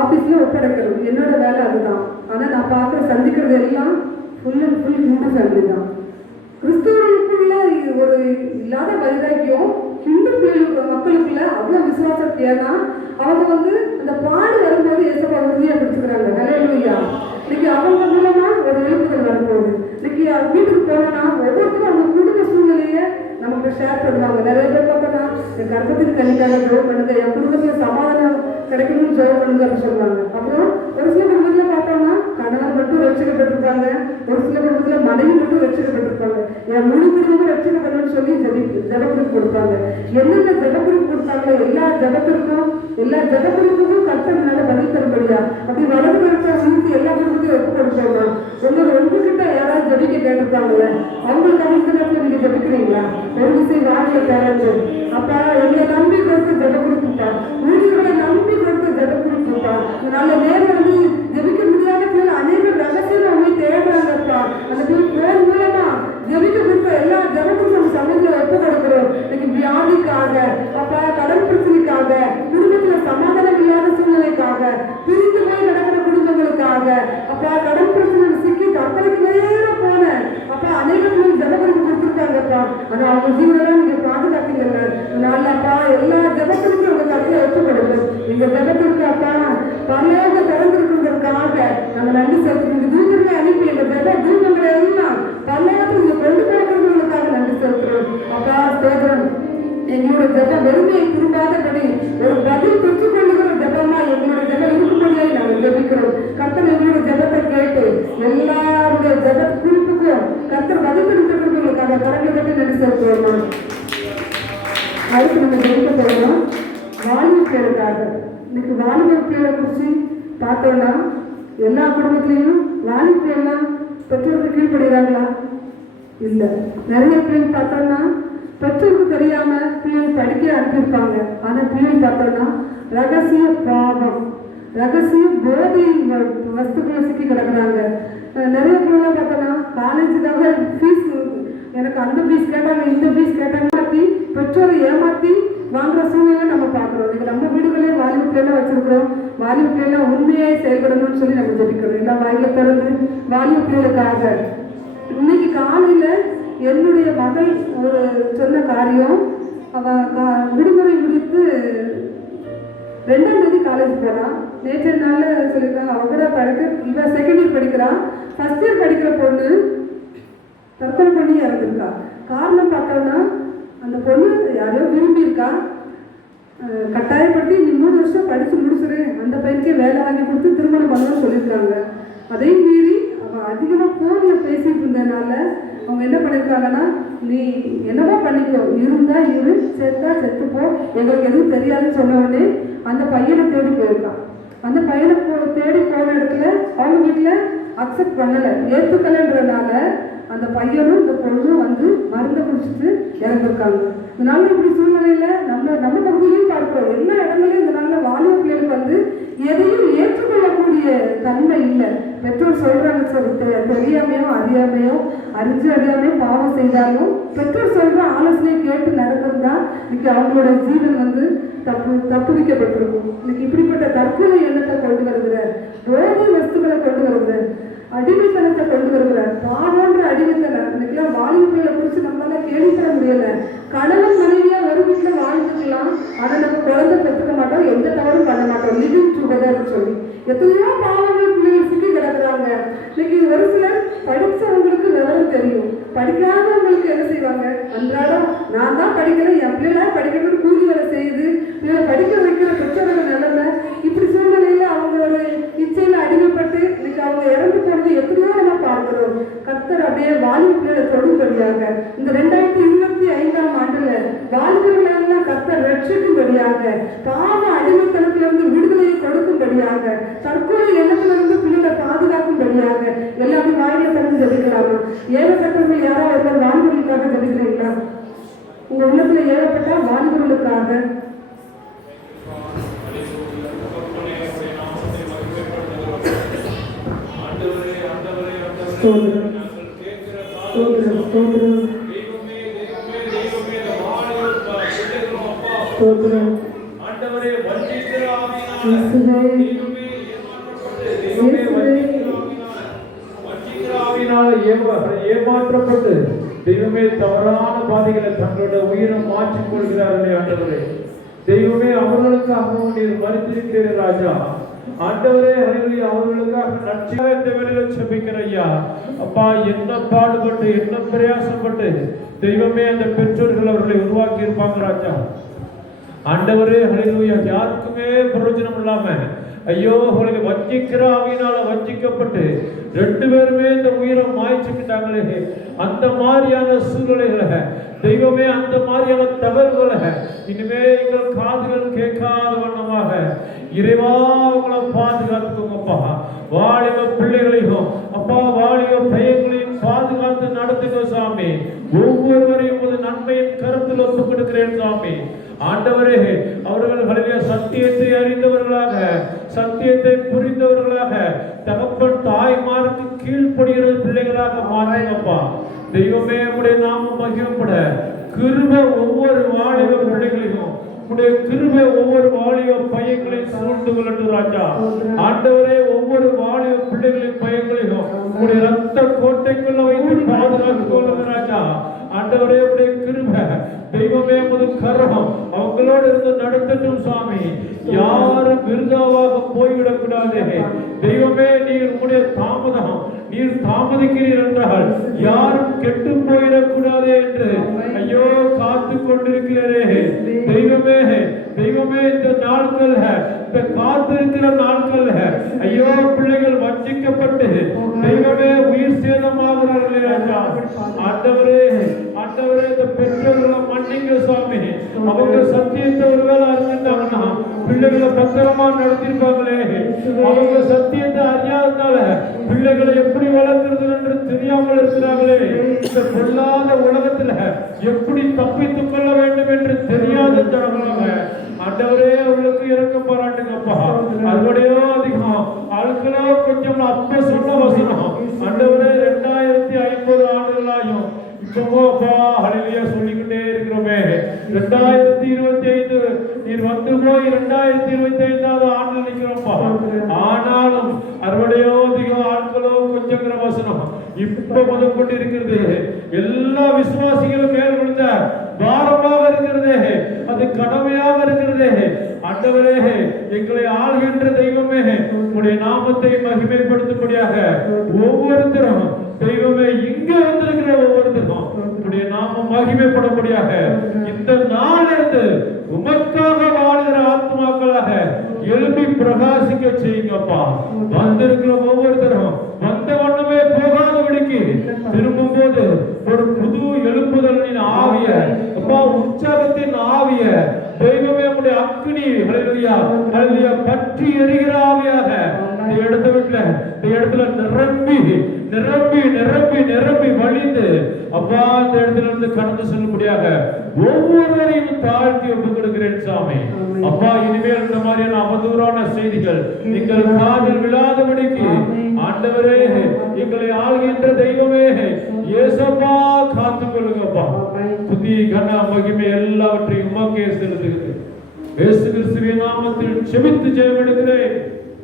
ஆஃபீஸ்லேயே ஒப்படைக்கணும். என்னோட வேலை அதுதான். ஆனால் நான் பார்க்குற சந்திக்கிறது எல்லாம் full and full Hindu family தான். கிறிஸ்தவர்களுக்குள்ள ஒரு இல்லாத வைராக்கியம் ஹிந்து மக்களுக்குள்ள அவ்வளோ விசுவாசம். ஏன்னா அவங்க அந்த பாடு வரும்போது ஏசப்பா உறுதியாக பிடிச்சுக்கிறாங்க. ஹல்லேலூயா. இன்னைக்கு அவங்க மூலமா ஒரு எழுப்புதல் வரப்போகுது. இன்னைக்கு வீட்டுக்கு போனோம்னா ஒவ்வொருத்தரும் அவங்க குடும்ப சூழ்நிலையை நமக்கு ஷேர் பண்ணுவாங்க. நிறைய பேர் பார்த்தோன்னா என் கர்ப்பத்தின் கண்ணிக்காக ஜோம் பண்ணுங்க, என் குடும்பத்தில் சமாதானம் கிடைக்கணும்னு ஜோம் பண்ணுங்க அப்படின்னு சொல்லுவாங்க. அப்புறம் ஒரு சில குடும்பத்தில் பார்த்தோம்னா கணவர் மட்டும் ரட்சிக்கப்பட்டிருப்பாங்க, ஒரு சில குடும்பத்தில் மனைவி மட்டும் ரட்சிக்கப்பட்டிருப்பாங்க. என் முழு குடும்பமும் ரட்சிக்கப்படணும்னு சொல்லி ஜெபக்குறிப்பு கொடுப்பாங்க. என்னென்ன ஜெபக்குறிப்பு கொடுத்தாங்களோ எல்லா ஜெபக்குறிப்புக்கும் கர்த்தர் நல்ல பதில் தரும்படியா அப்படி வலது கருத்தை உறுதி எல்லா குடும்பத்தையும் ஒப்பு கொடுக்கணும். உங்ககிட்ட யாராவது ஜெபிக்க கேட்டிருப்பாங்கல்ல, அவங்களுக்கு அவசரத்துல நீங்க ஜெபிக்கிறீங்களா? ஒரு விஷயம் வாயில தரது அப்பா எங்களை நம்பி கொடுத்து ஜெபக்குறிப்புப்பா, ஊழியர்களை நம்பி கொடுத்து ஜெபக்குறிப்புப்பா. நல்ல நேரம் வந்து ஜெபிக்க முடியாத பிள்ளைகள் அநேக ரகசியம் அவங்க தேடுறாங்கப்பா. அந்த போன் மூலமா ஜெபிக்க கொடுத்த எல்லா ஜெபக்கும் நம்ம சமயத்துல ஒப்பு கொடுக்கிறோம். இன்னைக்கு வியாதிக்காக, அப்பா கடன் பிரச்சனைக்காக, குடும்பத்துல சமாதானம் இல்லாத சூழ்நிலைக்காக, பிரிந்து போய் நடக்கிற குடும்பங்களுக்காக, அப்பா கடன் பிரச்சனை சிக்கி கத்தலுக்கு நேரம் போன அப்பா அநேக பேர் ஜெபக்குறிப்பு கொடுத்துருக்காங்கப்பா. ஆனா அவங்க ஜீவனெல்லாம் நீங்க பாதுகாத்தீங்கல்ல, நல்லப்பா எல்லா ஜெபக்குறிப்பும் உங்க கருத்துல ஒப்பு கொடுக்கும். நீங்க ஜெபத்திற்கு அப்பா பரலோக திறந்திருக்கிறதுக்காக நாங்க நன்றி செலுத்துறோம். தூதர்களை அனுப்பி எங்க ஜெப தூதங்களை எல்லாம் பரலோகத்துக்கு கொண்டு போகிறவங்களுக்காக நன்றி செலுத்துறோம். அப்பா ஸ்தோத்திரம். எங்களோட ஜெபம் வெறுமையை திரும்பாதபடி ஒரு பதில் பெற்றுக் கொள்ளுகிற ஜெபமா எங்களோட ஜெபம் இருக்கும்படியே நாங்கள் ஜெபிக்கிறோம். கர்த்தர் எங்களோட ஜெபத்தை கேட்டு எல்லாருடைய ஜெப குறிப்புக்கும் கர்த்தர் பதில் கொடுத்திருக்கிறவங்களுக்காக கரங்களை கட்டி நன்றி செலுத்துவோம். அடுத்து நம்ம ஜெயிக்க போகிறோம் வாலிபர்களுக்காக. இன்னைக்கு வாலிபர்களை குறித்து பார்த்தோம்னா எல்லா குடும்பத்திலையும் வாலிபர்கள்லாம் பெற்றோருக்கு கீழ்படுகிறாங்களா? இல்லை. நிறைய பிள்ளைங்க பார்த்தோம்னா பெற்றோருக்கு தெரியாம பிள்ளைகள் படிக்க அனுப்பியிருப்பாங்க. ஆனா பிள்ளைகள் பார்த்தோம்னா ரகசிய பாவம், ரகசிய போதை வஸ்துக்களை சிக்கி கிடக்குறாங்க. நிறைய பிள்ளைலாம் பார்த்தோம்னா காலேஜுக்காக ஃபீஸ், எனக்கு அந்த ஃபீஸ் கேட்டாங்க இந்த ஃபீஸ் கேட்டாங்க, பெற்றோரை ஏமாத்தி வாங்குற சூழ்நிலை நம்ம பார்க்குறோம். இது நம்ம வீடுகளே வாலிப பிள்ளைலாம் வச்சிருக்கிறோம். வாலிப பிள்ளைலாம் உண்மையாக செயல்படணும்னு சொல்லி நம்ம ஜெபிக்கிறோம். எல்லாம் வாயில திறந்து வாலிப பிள்ளைகளுக்காக. இன்னைக்கு காலையில என்னுடைய மகள் ஒரு சொன்ன காரியம், அவ விடுமுறை முடித்து 2ஆம் தேதி காலேஜ் போறான். நேற்று நாளில் சொல்லியிருக்காங்க அவ கூட இவ செகண்ட் இயர் படிக்கிறான். ஃபர்ஸ்ட் இயர் படிக்கிற பொண்ணு தற்கொலை பண்ணி இறந்துருக்கா. காரணம் பார்த்தோம்னா அந்த பொண்ணு யாரையோ விரும்பியிருக்கா, கட்டாயப்படுத்தி நீ 3 வருஷம் படித்து முடிச்சுரு, அந்த பையனுக்கே வேலை வாங்கி கொடுத்து திருமணம் பண்ணணும்னு சொல்லியிருக்காங்க. அதையும் மீறி அவன் அதிகமாக ஃபோனில் பேசிட்டு இருந்ததுனால அவங்க என்ன பண்ணியிருக்காங்கன்னா, நீ என்னவோ பண்ணிக்கோ, இருந்தா இரு, செத்தா செத்துப்போ, எங்களுக்கு எதுவும் தெரியாதுன்னு சொன்ன உடனே அந்த பையனை தேடி போயிருக்கான். அந்த பையனை தேடி போன இடத்துல அவங்க வீட்டில் அக்செப்ட் பண்ணலை, ஏற்றுக்கலைன்றதுனால அந்த பையனும் இந்த பொண்ணும் வந்து மருந்தை குடிச்சிட்டு இறந்துருக்காங்க. இதனால இப்படி சூழ்நிலையில நம்ம பகுதியிலையும் பார்க்கிறோம். எல்லா இடங்களையும் இந்த நல்ல வாலிப பிள்ளைகளுக்கு வந்து எதையும் ஏற்றுக்கொள்ளக்கூடிய தன்மை இல்லை. பெற்றோர் சொல்றாங்க சரி, தெரியாமையோ அறியாமையோ அறியாமையோ பாவம் செய்தாலும் பெற்றோர் சொல்ற ஆலோசனையை கேட்டு நடந்திருந்தா இன்னைக்கு அவங்களோட ஜீவன் வந்து தப்புவிக்கப்பட்டிருக்கும். இன்னைக்கு இப்படிப்பட்ட தற்கொலை எண்ணத்தை கொண்டு வருகிற, போதை வஸ்துக்களை கொண்டு வருகிற, அடிமைத்தனத்தை கொண்டு வருகிறார். பாவன்ற அடிமைத்தனம் இன்னைக்கெல்லாம் வாலிபர்களை குறித்து நம்மளால கேள்விப்பட முடியல. கணவன் மனைவியா ஒரு வீட்டில் வாழ்ந்துக்கலாம், ஆனா நம்ம குழந்தை பெற்றுக்க மாட்டோம், எந்த தவறும் பண்ண மாட்டோம், லிவிங் டுகெதர்னு சொல்லி எத்தனையோ பாவங்கள் பிள்ளைகள் சிக்கி கிடக்குறாங்க. இன்னைக்கு ஒரு சிலர் படிச்சவங்களுக்கு விவரம் தெரியும், படிக்காதவங்களுக்கு என்ன செய்வாங்க, அன்றாடம் நான் தான் படிக்கிறேன், என் பிள்ளைகளா படிக்கணும்னு கூலி வேலை செய்யுது, பிள்ளைகளை படிக்க வைக்கிற பெற்றோர்கள் நிலைமை. இப்படி சூழ்நிலையில அவங்க ஒரு இச்சையில அடிமைப்பட்டு இன்னைக்கு அவங்க இறந்து போனது எத்தனையோ நம்ம பார்க்கிறோம். கர்த்தர் அப்படியே வாலிப பிள்ளைகளை தொடும்படியாக இந்த 2025ஆம் ஆண்டுல வாலிபர்களை எல்லாம் கர்த்தர் ரட்சிக்கும்படியாக, பாவ அடிமைத்தனத்திலிருந்து விடுதலையை கொடுக்கும்படியாக, தற்கொலை எண்ணத்திலிருந்து பிள்ளைகளை பாதுகாக்கும்படியாக எல்லாரும் வாயில திறந்து ஜெபிக்கலாமா? ஏகப்பட்டவர்கள் யாராவது ஒருவர் வாலிபர்களுக்காக ஜெபிக்கிறீங்களா? உங்க உள்ளத்துல ஏகப்பட்ட வாலிபர்களுக்காக ஏமாற்றப்பட்டு தெய்வமே தவறான பாதைகளை தங்களோட உயிரை மாற்றிக் கொள்கிறார்களே ஆண்டவரே, தெய்வமே அவர்களுக்காகவும் நீர் மறித்திருக்கிறீர் ராஜா. ஆண்டவரே ஹல்லேலூயா, அவர்களுக்காக நற்செய்தியை வெளியில செபிக்கிற ஐயா அப்பா, என்ன பாடுபட்டு என்ன பிரயாசப்பட்டு தெய்வமே அந்த பெற்றோர்கள் அவர்களை உருவாக்கி இருப்பாங்க ராஜா. ஆண்டவரே ஹல்லேலூயா, யாருக்குமே பிரயோஜனம் இல்லாம ஐயோ அவர்களை வஞ்சிக்கிற ஆவியினால வஞ்சிக்க வஞ்சிக்கப்பட்டு 2 பேருமே இந்த உயிரை மாய்ச்சிக்கிட்டாங்களே, அந்த மாதிரியான சூழ்நிலைகளை தெய்வமே, அந்த மாதிரியான தவறுகளை இனிமே எங்கள் காதுகள் கேட்காத வண்ணமாக இறைவா உங்களை பாதுகாத்துக்கோங்கப்பா. வாலிப பிள்ளைகளையும் அப்பா, வாலிப பையங்களையும் பாதுகாத்து நடத்துங்க சாமி. ஒவ்வொருவரையும் ஒரு நன்மையின் கருத்தில் ஒப்புக் கொடுக்கிறேன் சாமி. ஆண்டவரே, அவர்கள் சத்தியத்தை அறிந்தவர்களாக, சத்தியத்தை புரிந்தவர்களாக, தகப்பன் தாய்மாருக்கு கீழ்ப்படுகிற பிள்ளைகளாக மாறுங்கப்பா. தெய்வமே, உடைய நாமம் மகிமைப்பட கிருபை ஒவ்வொரு வாலிப பிள்ளைகளையும், உடைய கிருபை ஒவ்வொரு வாலிப பையங்களையும் சூழ்ந்து கொள்ளட்டும் ராஜா. ஆண்டவரே, ஒவ்வொரு வாலிப பிள்ளைகளின் பையங்களையும் உடைய ரத்த கோட்டைக்குள்ள வைத்து பாதுகாத்துக் கொள்ளுங்க ராஜா. ஆண்டவரே, உடைய கிருபை தெய்வமே, உமது கரம் அவங்களோடு இருந்து நடத்தட்டும் சுவாமி. யாரும் விருதாவாக போய்விடக் கூடாது தெய்வமே. நீர் உடைய தாமதம், நீர் தாமதிக்கிறீர் என்றால் யாரும் கெட்டு போயிடக்கூடாது என்று ஐயோ காத்து கொண்டிருக்கிறே தெய்வமே. தெய்வமே, இந்த நாட்கள், இந்த காத்திருக்கிற நாட்கள் ஐயோ பிள்ளைகள் வஞ்சிக்கப்பட்டு தெய்வமே உயிர் சேதமாகிறார்களே ராஜா. ஆண்டவரே, ஆண்டவரே, இந்த பெற்றோர்களை மன்னிங்க சுவாமி. அவங்க சத்தியத்தை ஒருவேளை அறிஞ்சிட்டாங்கன்னா பிள்ளைகளை பத்திரமா நடத்திருப்பாங்களே. அவங்க சத்தியத்தை அறியாதனால பிள்ளைகளை எப்படி வளர்க்கிறது என்று தெரியாமல் இருக்கிறார்களே. இந்த பொல்லாத உலகத்துல எப்படி தப்பித்துக் கொள்ள வேண்டும் என்று தெரியாத தரமாக ஆண்டவரே அவர்களுக்கு இறக்கம் பாராட்டுங்கப்பா. அறுவடையோ அதிகம், ஆட்களோ கொஞ்சம். அப்ப சொன்ன வசனம் ஆண்டவரே 2050 ஆண்டுகளாயும் இப்போப்பா ஹல்லேலூயா சொல்லிக்கிட்டே இருக்கிறோமே. 2025 நீர் வந்து போய் 2025வது ஆண்டு நிற்கிறோம்ப்பா. ஆனாலும் அறுவடையோ அதிகம், ஆட்களோ கொஞ்சங்கிற வசனம் இப்ப முதற்கொண்டு இருக்கிறது. எல்லா விசுவாசிகளும் மேல் விழுந்த பாரமாக இருக்கிறதே, அது கடமையாக இருக்கிறதே. ஆண்டவரே, எங்களை ஆள்கின்ற தெய்வமே, உடைய நாமத்தை மகிமைப்படுத்தும்படியாக ஒவ்வொருத்தரும் தெய்வமே, இங்க வந்திருக்கிற ஒவ்வொருத்தரும் உடைய நாமம் மகிமைப்படும்படியாக இந்த நாளிலிருந்து உமக்காக வாழ்கிற ஆத்மாக்களாக எழுப்பி பிரகாசிக்க செய்யுங்கப்பா. வந்திருக்கிற ஒவ்வொருத்தரும் வந்த வண்ணமே போகாதபடிக்கு திரும்பும் போது ஒரு புது எழுப்புதலின் ஆவிய அப்பா, உற்சாகத்தின் ஆவிய தெய்வமே உடைய அக்னி ஹல்லேலூயா ஹல்லேலூயா பற்றி எரிகிற ஆவியாக இந்த இடத்துல நிரம்பி நிரம்பி நிரம்பி நிரம்பி வழிந்து அப்பா இந்த இடத்துல இருந்து கடந்து செல்லும்படியாக ஒவ்வொருவரையும் தாழ்த்தி ஒப்புக் கொடுக்கிறேன் சாமி. அப்பா, இனிமேல் இந்த மாதிரியான அவதூறான செய்திகள் எங்கள் காதில் விழாதபடிக்கு ஆண்டவரே, எங்களை ஆள்கின்ற தெய்வமே இயேசுப்பா காத்துக் கொள்ளுங்கப்பா. துதி கன மகிமை எல்லாவற்றையும் உமக்கே செலுத்துகிறது. இயேசு கிறிஸ்துவின் நாமத்தில் ஜெபித்து ஜெயம் எடுக்கிறேன்.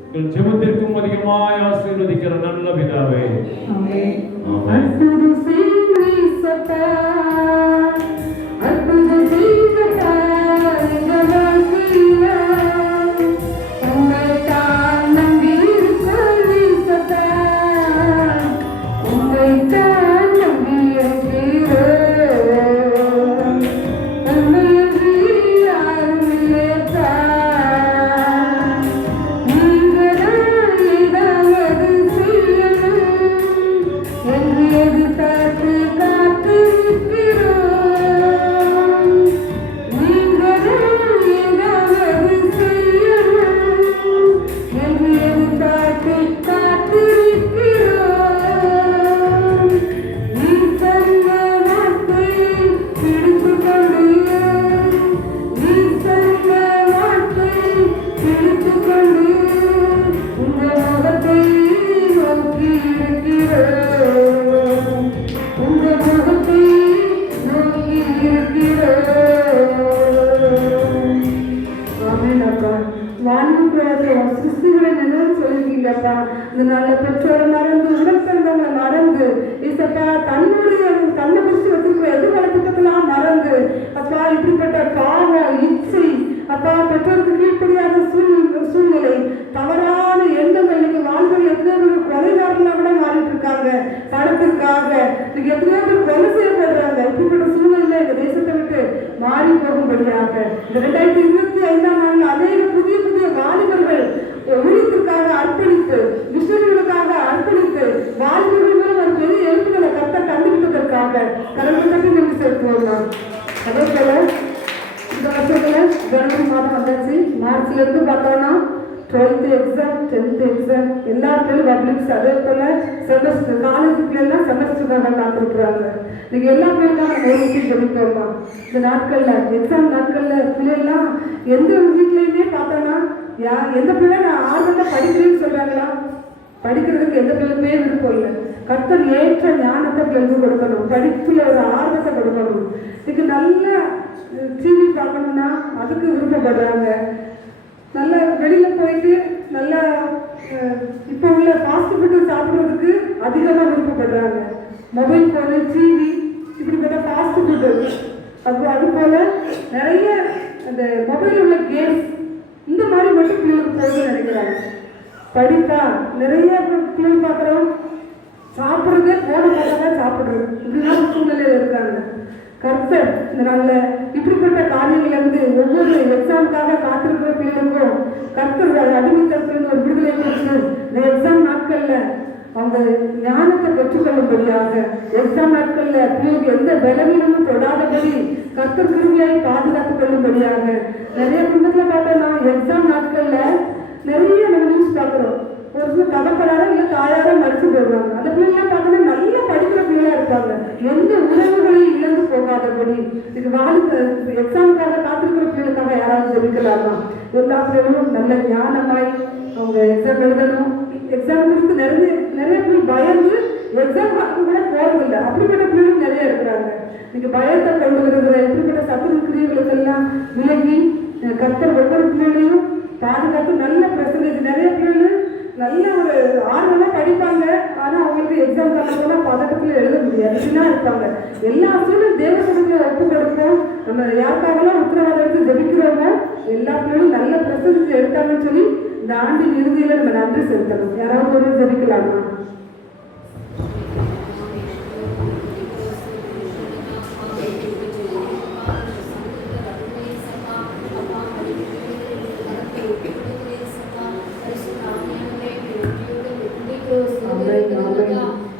உங்கள் ஜெபத்திற்கும் அதிகமாய் ஆசீர்வதிக்கிற நல்ல பிதாவே, ஆமென். பெற்றோரை மறந்து உடற்பிறந்தவங்களை மறந்து இசப்பா தன்னை குறிச்சு வச்சிருக்கிற எதிர்காலத்துக்கெல்லாம் மறந்து அப்பா இப்படிப்பட்ட பாவம் இச்சை அப்பா பெற்றோருக்கு கீழ்ப்படியாத சூழ்நிலை தவறான எண்ணங்கள் இன்னைக்கு வாழ்க்கை எத்தனையோ பேர் கொலைகாரங்களா கூட மாறிட்டு இருக்காங்க. பணத்திற்காக இன்னைக்கு எத்தனையோ பேர் கொலை செய்யப்படுறாங்க. இப்படிப்பட்ட சூழ்நிலை இந்த தேசத்தை விட்டு மாறி போகும்படியாக இந்த 2025ஆம் ஆண்டு அநேக புதிய புதிய வாலிபர்கள் ஊழியத்திற்காக அர்ப்பணித்து மிஷனரிகளுக்காக ஜெபிக்கிறோம்மா. அதே போல இந்த வருஷத்துல ஜனவரி மாதம் வந்தாச்சு. மார்ச்ல இருந்து பார்த்தோம்னா 12th எக்ஸாம், 10th எக்ஸாம், எல்லா பிள்ளைகளும் பப்ளிக்ஸ். அதே போல செமஸ்டர், காலேஜ் பிள்ளைலாம் செமஸ்டருக்காக காத்திருக்கிறாங்க. இன்னைக்கு எல்லா பிள்ளைகளும் நம்ம ஒரு விஷயம் ஜெபிக்கிறோம்மா. இந்த நாட்கள்ல எக்ஸாம் நாட்கள்ல பிள்ளைலாம் எந்த வீட்லயுமே பார்த்தோம்னா எந்த பிள்ளை நான் ஆர்வமா படிக்கிறேன்னு சொல்றாங்களா? படிக்கிறதுக்கு எந்த பிள்ளைக்குமே விருப்பம் இல்லை. கர்த்தர் ஏற்ற ஞானத்தை பிள்ளைகளுக்கு கொடுக்கணும், படிப்புல ஒரு ஆர்வத்தை கொடுக்கணும். இதுக்கு நல்ல டிவி பார்க்கணும்னா அதுக்கு விருப்பப்படுறாங்க. நல்ல வெளியில போயிட்டு நல்ல இப்போ உள்ள ஃபாஸ்ட் ஃபுட்டு சாப்பிட்றதுக்கு அதிகமாக விருப்பப்படுறாங்க. மொபைல் ஃபோனு, டிவி, இப்படிப்பட்ட ஃபாஸ்ட் ஃபுட்டு, அது போல நிறைய அந்த மொபைல் உள்ள கேம்ஸ், இந்த மாதிரி மட்டும் பிள்ளைகளுக்கு போகணும்னு நினைக்கிறாங்க. படிப்பா நிறைய பிள்ளைங்க பார்க்குறோம், சாப்பிட்றது போன போல சாப்பிட்றது, இப்படிலாம் சூழ்நிலையில் இருக்காங்க. கர்த்தர் இந்த நாளில் இப்படிப்பட்ட காரியங்கள்லேருந்து ஒவ்வொரு எக்ஸாமுக்காக காத்திருக்கிற பிள்ளைகளுக்கும் கர்த்தர் அடிமைத்தரத்துலேருந்து ஒரு விடுதலை கொடுத்து இந்த எக்ஸாம் நாட்களில் அவங்க ஞானத்தை பெற்றுக்கொள்ளும்படியாக, எக்ஸாம் நாட்களில் பிள்ளைகளுக்கு எந்த பலவீனமும் தொடாதபடி கர்த்தர் கிருபையாய் பாதுகாத்துக் கொள்ளும்படியாக. நிறைய குடும்பத்தில் பார்த்தோம்னா எக்ஸாம் நாட்களில் நிறைய நம்ம நியூஸ் பார்க்குறோம். ஒரு சில தகப்பனாரோ இல்லை தாயாரோ மறுத்து போடுவாங்க. அந்த பிள்ளைங்களாம் பார்த்தோன்னா நல்லா படிக்கிற பிள்ளையா இருப்பாங்க, எந்த உறவுகளையும் இழந்து போகாதபடி. இது எக்ஸாமுக்காக காத்திருக்கிற பிள்ளைகளுக்காக யாராவது ஜெபிக்கலாமா? எல்லா பிள்ளைகளும் நல்ல ஞானமாய் அவங்க எக்ஸாம் எழுதணும். எக்ஸாம் குறித்து நிறைய பேர் பயந்து எக்ஸாம் கூட போறதில்லை. அப்படிப்பட்ட பிள்ளைகளும் நிறைய இருக்கிறாங்க. இன்னைக்கு பயத்தை கொண்டு வருகிற இப்படிப்பட்ட சத்துரு கிரியைகளுக்கெல்லாம் விலகி கர்த்தர் ஒவ்வொரு பிள்ளைகளையும் பாதுகாத்து நல்ல பெர்சன்டேஜ். நிறைய பிள்ளைகள் நல்ல ஒரு ஆர்வமாக படிப்பாங்க, ஆனால் அவங்களுக்கு எக்ஸாம் காலத்தில் பதட்டத்தில் எழுத முடியாது, இப்படிலாம் இருப்பாங்க. எல்லா சூழலும் தேவசனத்தில் ஒப்பு கொடுப்போம். நம்ம யாருக்காகலாம் உத்தரவாதம் எடுத்து ஜெபிக்கிறோமோ எல்லா பிள்ளைகளும் நல்ல பெர்சன்டேஜ் எடுத்தாங்கன்னு சொல்லி இந்த ஆண்டின் இறுதியில் நம்ம நன்றி செலுத்தணும். யாராவது ஒரு ஜெபிக்கலாமா?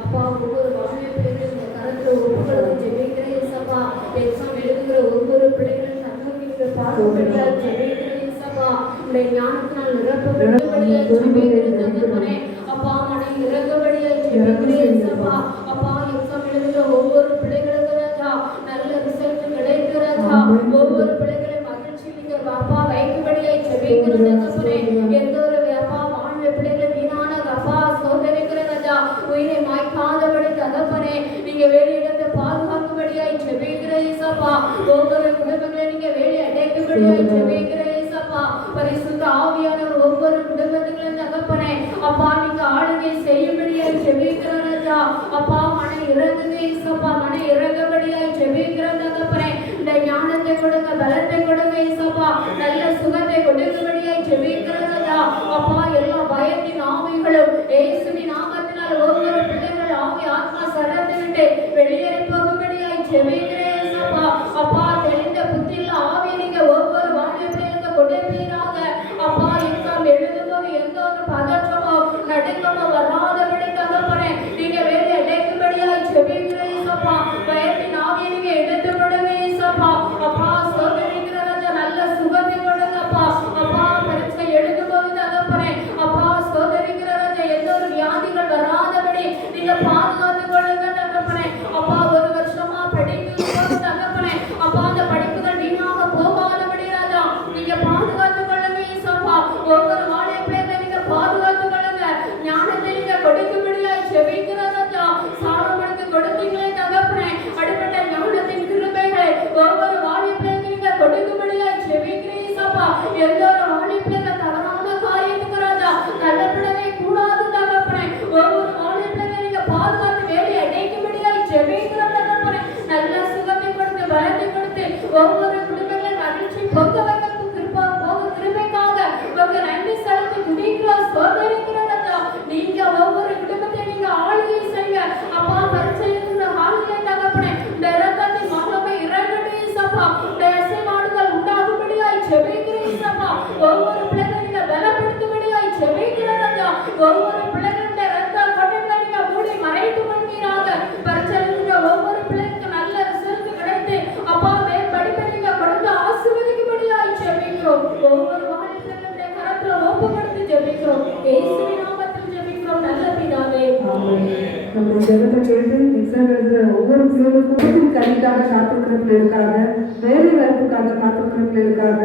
அப்பா ஒவ்வொரு வாழ்வை பிள்ளைகளும் இந்த கரத்துல ஒவ்வொரு ஜெபிக்கிறேன் சப்பா. எக்ஸாம் எழுதுகிற ஒவ்வொரு பிள்ளைகளும் நன்மைக்கு பாடுபடியா ஜெபிக்கிறேன் சப்பா. உடைய ஞானத்தினால் நிரப்பபடியா ஜெபிக்கிறேன் அப்பா. மனை இறங்கபடியா ஜெபிக்கிறேன் சப்பா. அப்பா எக்ஸாம் எழுதுகிற ஒவ்வொரு பிள்ளைகளுக்கு ராஜா நல்ல ரிசல்ட் கிடைக்கிறதா. ஒவ்வொரு பிள்ளைகளை மகிழ்ச்சி மிக்க அப்பா வைக்கும்படியா ஜெபிக்கிறேன். எந்த ஒரு அப்பா வாழ்வை பிள்ளைகளை வீணான அப்பா சோதனைக்கிறதா உயிரை மாய்க்காதபடி தகப்பனே நீங்க வெளியிடத்தை பாதுகாக்கும்படியாய் ஜெபிக்கிறேன் சப்பா. ஒவ்வொரு குடும்பங்களை நீங்க வேலை அடைக்கும்படியாய் ஜெபிக்கிறேன் சப்பா. பரிசுத்த ஆவியானவர் ஒவ்வொரு குடும்பத்துகளும் தகப்பனே அப்பா நீங்க ஆளுகை செய்யும்படியாய் ஜெபிக்கிறேன் ராஜா. அப்பா மன இறங்குதே சப்பா, மன இறங்கும்படியாய் ஜெபிக்கிறேன் தகப்பனே. இந்த ஞானத்தை கொடுங்க, பலத்தை கொடுங்க சப்பா, நல்ல சுகத்தை கொடுக்கும்படியாய் ஜெபிக்கிறேன் ராஜா. அப்பா எல்லா பயத்தின் ஆவிகளும் இயேசுவின் நாமத்தினால் ஒவ்வொரு பிள்ளைகள் ஆவி ஆத்மா சரத்தை விட்டு வெளியேறி போகும்படியாய் ஜெபிக்கிறேன் சப்பா. அப்பா தெளிந்த புத்தியில் ஆவி நீங்க ஒவ்வொரு வாழ்வை பிள்ளைகளுக்கு கொடுப்பீராக. அப்பா எக்ஸாம் எழுதும்போது எந்த ஒரு பதற்றமோ நடுக்கமோ வராதபடி தகப்பனே நீங்க வேலை அடைக்கும்படியாய் ஜெபிக்கிறேன் சப்பா. பயத்தின் ஆவியை நீங்க எடுத்து விடுவேன் சப்பா. அப்பா சோதனைக்கிற நல்ல சுகத்தை கொடுங்கப்பா. அப்பா பரீட்சை எழுதும்போது தகப்பனே அப்பா சோதனைக்கிற எந்த ஒரு வியாதிகள் வராதபடி நீங்க பாதுகாத்து கொள்ளுங்க தகப்பனே. அப்பா ஒரு வருஷமா படிக்கும் நம்ம ஜெகத்தை கேட்டு எக்ஸாம் எழுதுகிற ஒவ்வொரு பிள்ளைகளுக்கும் கல்விக்காக காத்திருக்கிற பிள்ளைகளுக்காக, வேலை வாய்ப்புக்காக காத்திருக்கிற பிள்ளைகளுக்காக,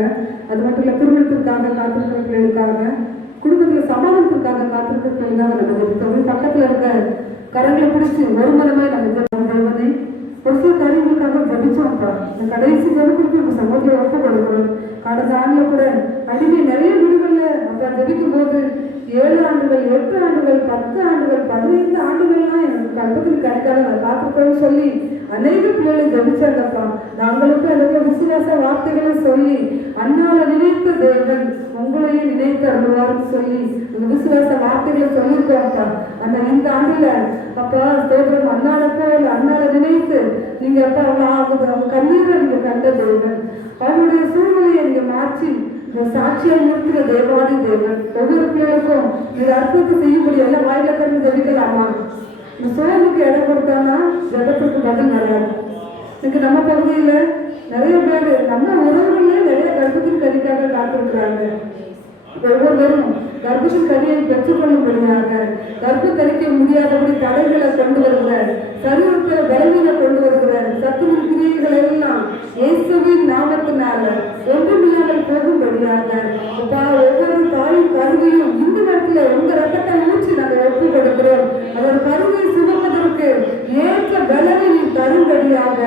அது மட்டும் இல்லை திருமணத்திற்காக காத்திருக்கிற பிள்ளைகளுக்காக, குடும்பத்தில் சமாதானத்திற்காக காத்திருக்கிற பிள்ளைகளுக்காக நம்ம ஜெபித்தோம். பக்கத்தில் இருக்க கரங்களை பிடிச்சி ஒரு மனமே நம்ம தேவனை ஒரு சில காரியங்களுக்காக ஜபிச்சோம்ப்பா. இந்த கடைசி ஜபத்திற்கு நம்ம சமூகத்தில் ஒப்பு கொடுக்கிறோம். கடந்த ஆண்டில் கூட அடிமை நிறைய வீடுகளில் அப்போ ஜபிக்கும் போது 7 ஆண்டுகள் 8 ஆண்டுகள் 10 ஆண்டுகள் 15 ஆண்டுகள்லாம் எனக்கு கல்பத்தில் கிடைக்காத காத்திருக்கோம்னு சொல்லி அநேக பிள்ளைகளை ஜபிச்சாங்கப்பா. நாங்களுக்கும் எனக்கு விசுவாச வார்த்தைகளை சொல்லி அண்ணால நினைத்த தேவன் உங்களையும் நினைத்து அருள்வார்னு சொல்லி உங்க விசுவாச வார்த்தைகளை சொல்லியிருக்கோம்ப்பா. அந்த இந்த ஆண்டுல அப்பா ஸ்தோத்திரம் அண்ணாளுக்கோ இல்லை அண்ணால நினைத்து நீங்க அப்பா அவங்க கண்ணீரை நீங்க கண்ட தேவன், அவங்களுடைய சூழ்நிலையை நீங்க மாற்றி இந்த சாட்சியை நிறுத்துகிற தேவாதி தேவன் ஒவ்வொரு பிள்ளைகளுக்கும் இது அற்புதத்தை செய்ய முடியும். எல்லாம் வாயில திறந்து ஜபிக்கலாமா? இந்த சோழனுக்கு இடம் கொடுத்தானா ஜபத்துக்கு பதில் வராது. இன்னைக்கு நம்ம பகுதியில் நிறைய பேர் நம்ம உறவுகளே நிறைய கர்ப்பத்தின் கறிக்காக காத்திருக்கிறாங்க. ஒவ்வொருவரும் கர்ப்பத்தின் கனியை பெற்றுக்கொள்ளும்படியாக கர்ப்பத்தரிக்க முடியாதபடி தடைகளை கொண்டு வருகிற, சரீரத்தில் பலவீனை கொண்டு வருகிற சத்துவின் கிரியைகள் எல்லாம் இயேசுவின் நாமத்தினால ஒன்றுமில்லாமல் போகும்படியாக ஒவ்வொரு தாயும் கருவையும் இந்த நேரத்தில் உங்க ரத்தத்தை ஊற்றி நாங்கள் ஒப்பு கொடுக்கிறோம். அதோட கருவை சுமப்பதற்கு ஏற்ற பலனை நீ தரும்படியாக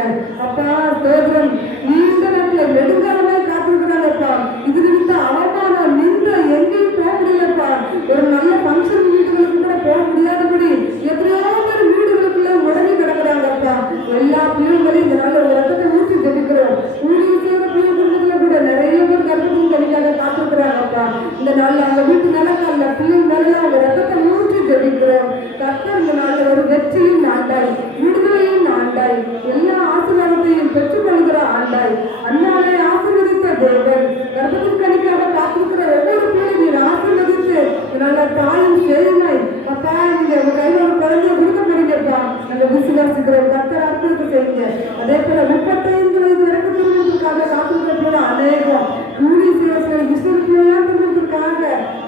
அப்பா ஸ்தோத்திரம். இந்த நேரத்தில் நெடுங்காலமே காத்திருக்கிறாங்கப்பா. இது நிமித்த அவமானம் நின்ற எங்கேயும் போக முடியலப்பா. ஒரு நல்ல ஃபங்க்ஷன் வீடுகளுக்கு கூட போக முடியாதபடி எத்தனையோ பேர் வீடுகளுக்குள்ள உடனே கிடக்குறாங்கப்பா. எல்லா பிள்ளைகளையும் இந்த நாள் ஒரு ரத்தத்தை ஊற்றி ஜெபிக்கிறோம். ஊழியர் செய்கிற பிள்ளைகளுக்குள்ள கூட நிறைய பேர் கர்ப்பத்தின் கனிக்காக காத்திருக்கிறாங்கப்பா. இந்த நாள் அவங்க வீட்டு நிலக்கல்ல பிள்ளைங்க மேல அவங்க ரத்தத்தை ஊற்றி ஜெபிக்கிறோம். கர்த்தர் இந்த நாளில் ஒரு வெற்றியின் ஆண்டாய், விடுதலையின் ஆண்டாய், எல்லா ஆசீர்வாதத்தையும் பெற்றுக்கொள்கிற ஆண்டாய், அண்ணாவை ஆசீர்வதித்த தேவன் கர்ப்பத்தின் கனிக்காக காத்திருக்கிற ஒவ்வொரு பிள்ளையும் நீர் ஆசீர்வதித்து நல்ல தாயும் சேருமை அப்பா நீங்க உங்க கையில ஒரு குழந்தைய கொடுக்க போறீங்கப்பா. நாங்க விசுவாசிக்கிறோம். கர்த்தர் அற்புதத்தை செய்யுங்க. அதே போல 35 வயது வரைக்கும் திருமணத்திற்காக காத்திருக்கிற அநேகம் கூலி சேவை விசுவெல்லாம் திருமணத்திற்காக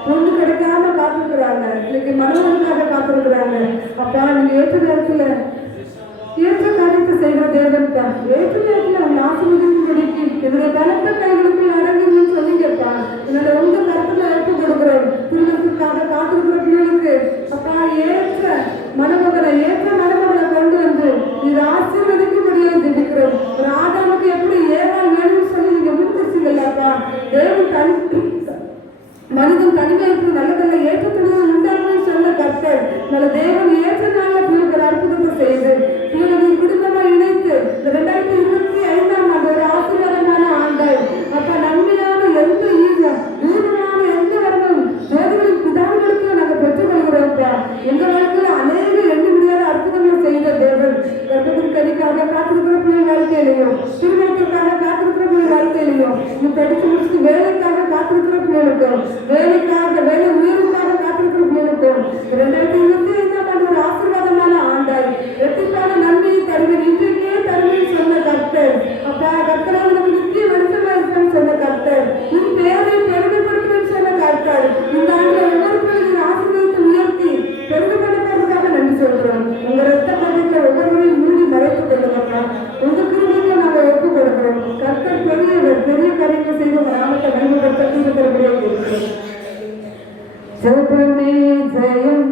பொண்ணு கிடைக்காம காத்திருக்கிறாங்க. இன்னைக்கு மனவனுக்காக காத்திருக்கிறாங்க. அப்பா நீங்க ஏற்ற நேரத்துல ஏற்ற காரியத்தை செய்கிற தேவன் தான். ஏற்ற நேரத்தில் அவங்க ஆசீர்வதிக்கும்படிக்கு என்னுடைய பலத்த கைகளுக்குள் அடங்குன்னு சொல்லிங்கப்பா. என்னோட உங்க கருத்துல ஒப்பு கொடுக்குறோம். திருமணத்திற்காக காத்திருக்கிற பிள்ளைகளுக்கு அப்பா ஏற்ற மணமகனை கொண்டு வந்து இது ஆசீர்வதிக்கும்படியே ஜெபிக்கிறோம். ராஜாவுக்கு எப்படி ஏவாள் வேணும்னு சொல்லி நீங்க முடிச்சிருச்சீங்கல்லப்பா. தேவன் மனிதன் தனிமைக்கு நல்லதல்ல ஏற்றத்துடன் உண்டாகணும்னு சொன்ன கர்த்தர் நல்ல தேவன் ஏற்ற நாளில் பிள்ளைகள் அற்புதத்தை செய்து பிள்ளைகளை குடும்பமா இணைத்து இந்த 2025ஆம் ஆண்டு ஒரு ஆசீர்வாதமான ஆண்டாய் அப்ப நன்மையான எந்த ஈகம் தூரமான எந்த வரணும் ஜோதிகளின் பிதாவுகளுக்கு நாங்கள் பெற்றுக்கொள்கிறோம்ப்பா. எங்க வாழ்க்கையில் அநேக எண்ண முடியாத அற்புதங்களை செய்த தேவன் கர்ப்பத்தின் கனிக்காக காத்திருக்கிற பிள்ளை வாழ்க்கையிலையும் திருமணத்திற்காக காத்திருக்கிற பிள்ளை வாழ்க்கையிலையும் நீ படிச்சு முடிச்சுட்டு வேலைக்காக காத்திருக்கிற பிள்ளைகளுக்கும் வேலை உயர்வுக்காக காத்திருக்கிற பிள்ளைகளுக்கும் 2025ஆம் ஆண்டு ஒரு ஆசீர்வாதமான ஆண்டாய் இரட்டிப்பான நன்மையை தருவேன் இன்றைக்கே தருவேன் சொன்ன கர்த்தர் அப்பா கர்த்தரா உனக்கு நித்திய வருஷமா இருப்பேன்னு சொன்ன கர்த்தர் உன் பேரை பெருமைப்படுத்துவேன்னு சொன்ன கர்த்தர் இந்த ஆண்டு ஒவ்வொரு பிள்ளைகளின் ஆசீர்வாதத்தை உயர்த்தி பெருமைப்படுத்துறதுக்காக நன்றி சொல்றோம். உங்க ரத்த பதத்தை ஒவ்வொருவரையும் மூடி மறைத்துக் கொள்ளுங்கப்பா. உங்க கிருபைக்கு நாங்கள் ஒப்பு கொடுக்கிறோம். கர்த்தர் பெரிய காரியங்கள் செய்து உங்க நாமத்தை மகிமைப்படுத்த ஜெபமே ஜெயம்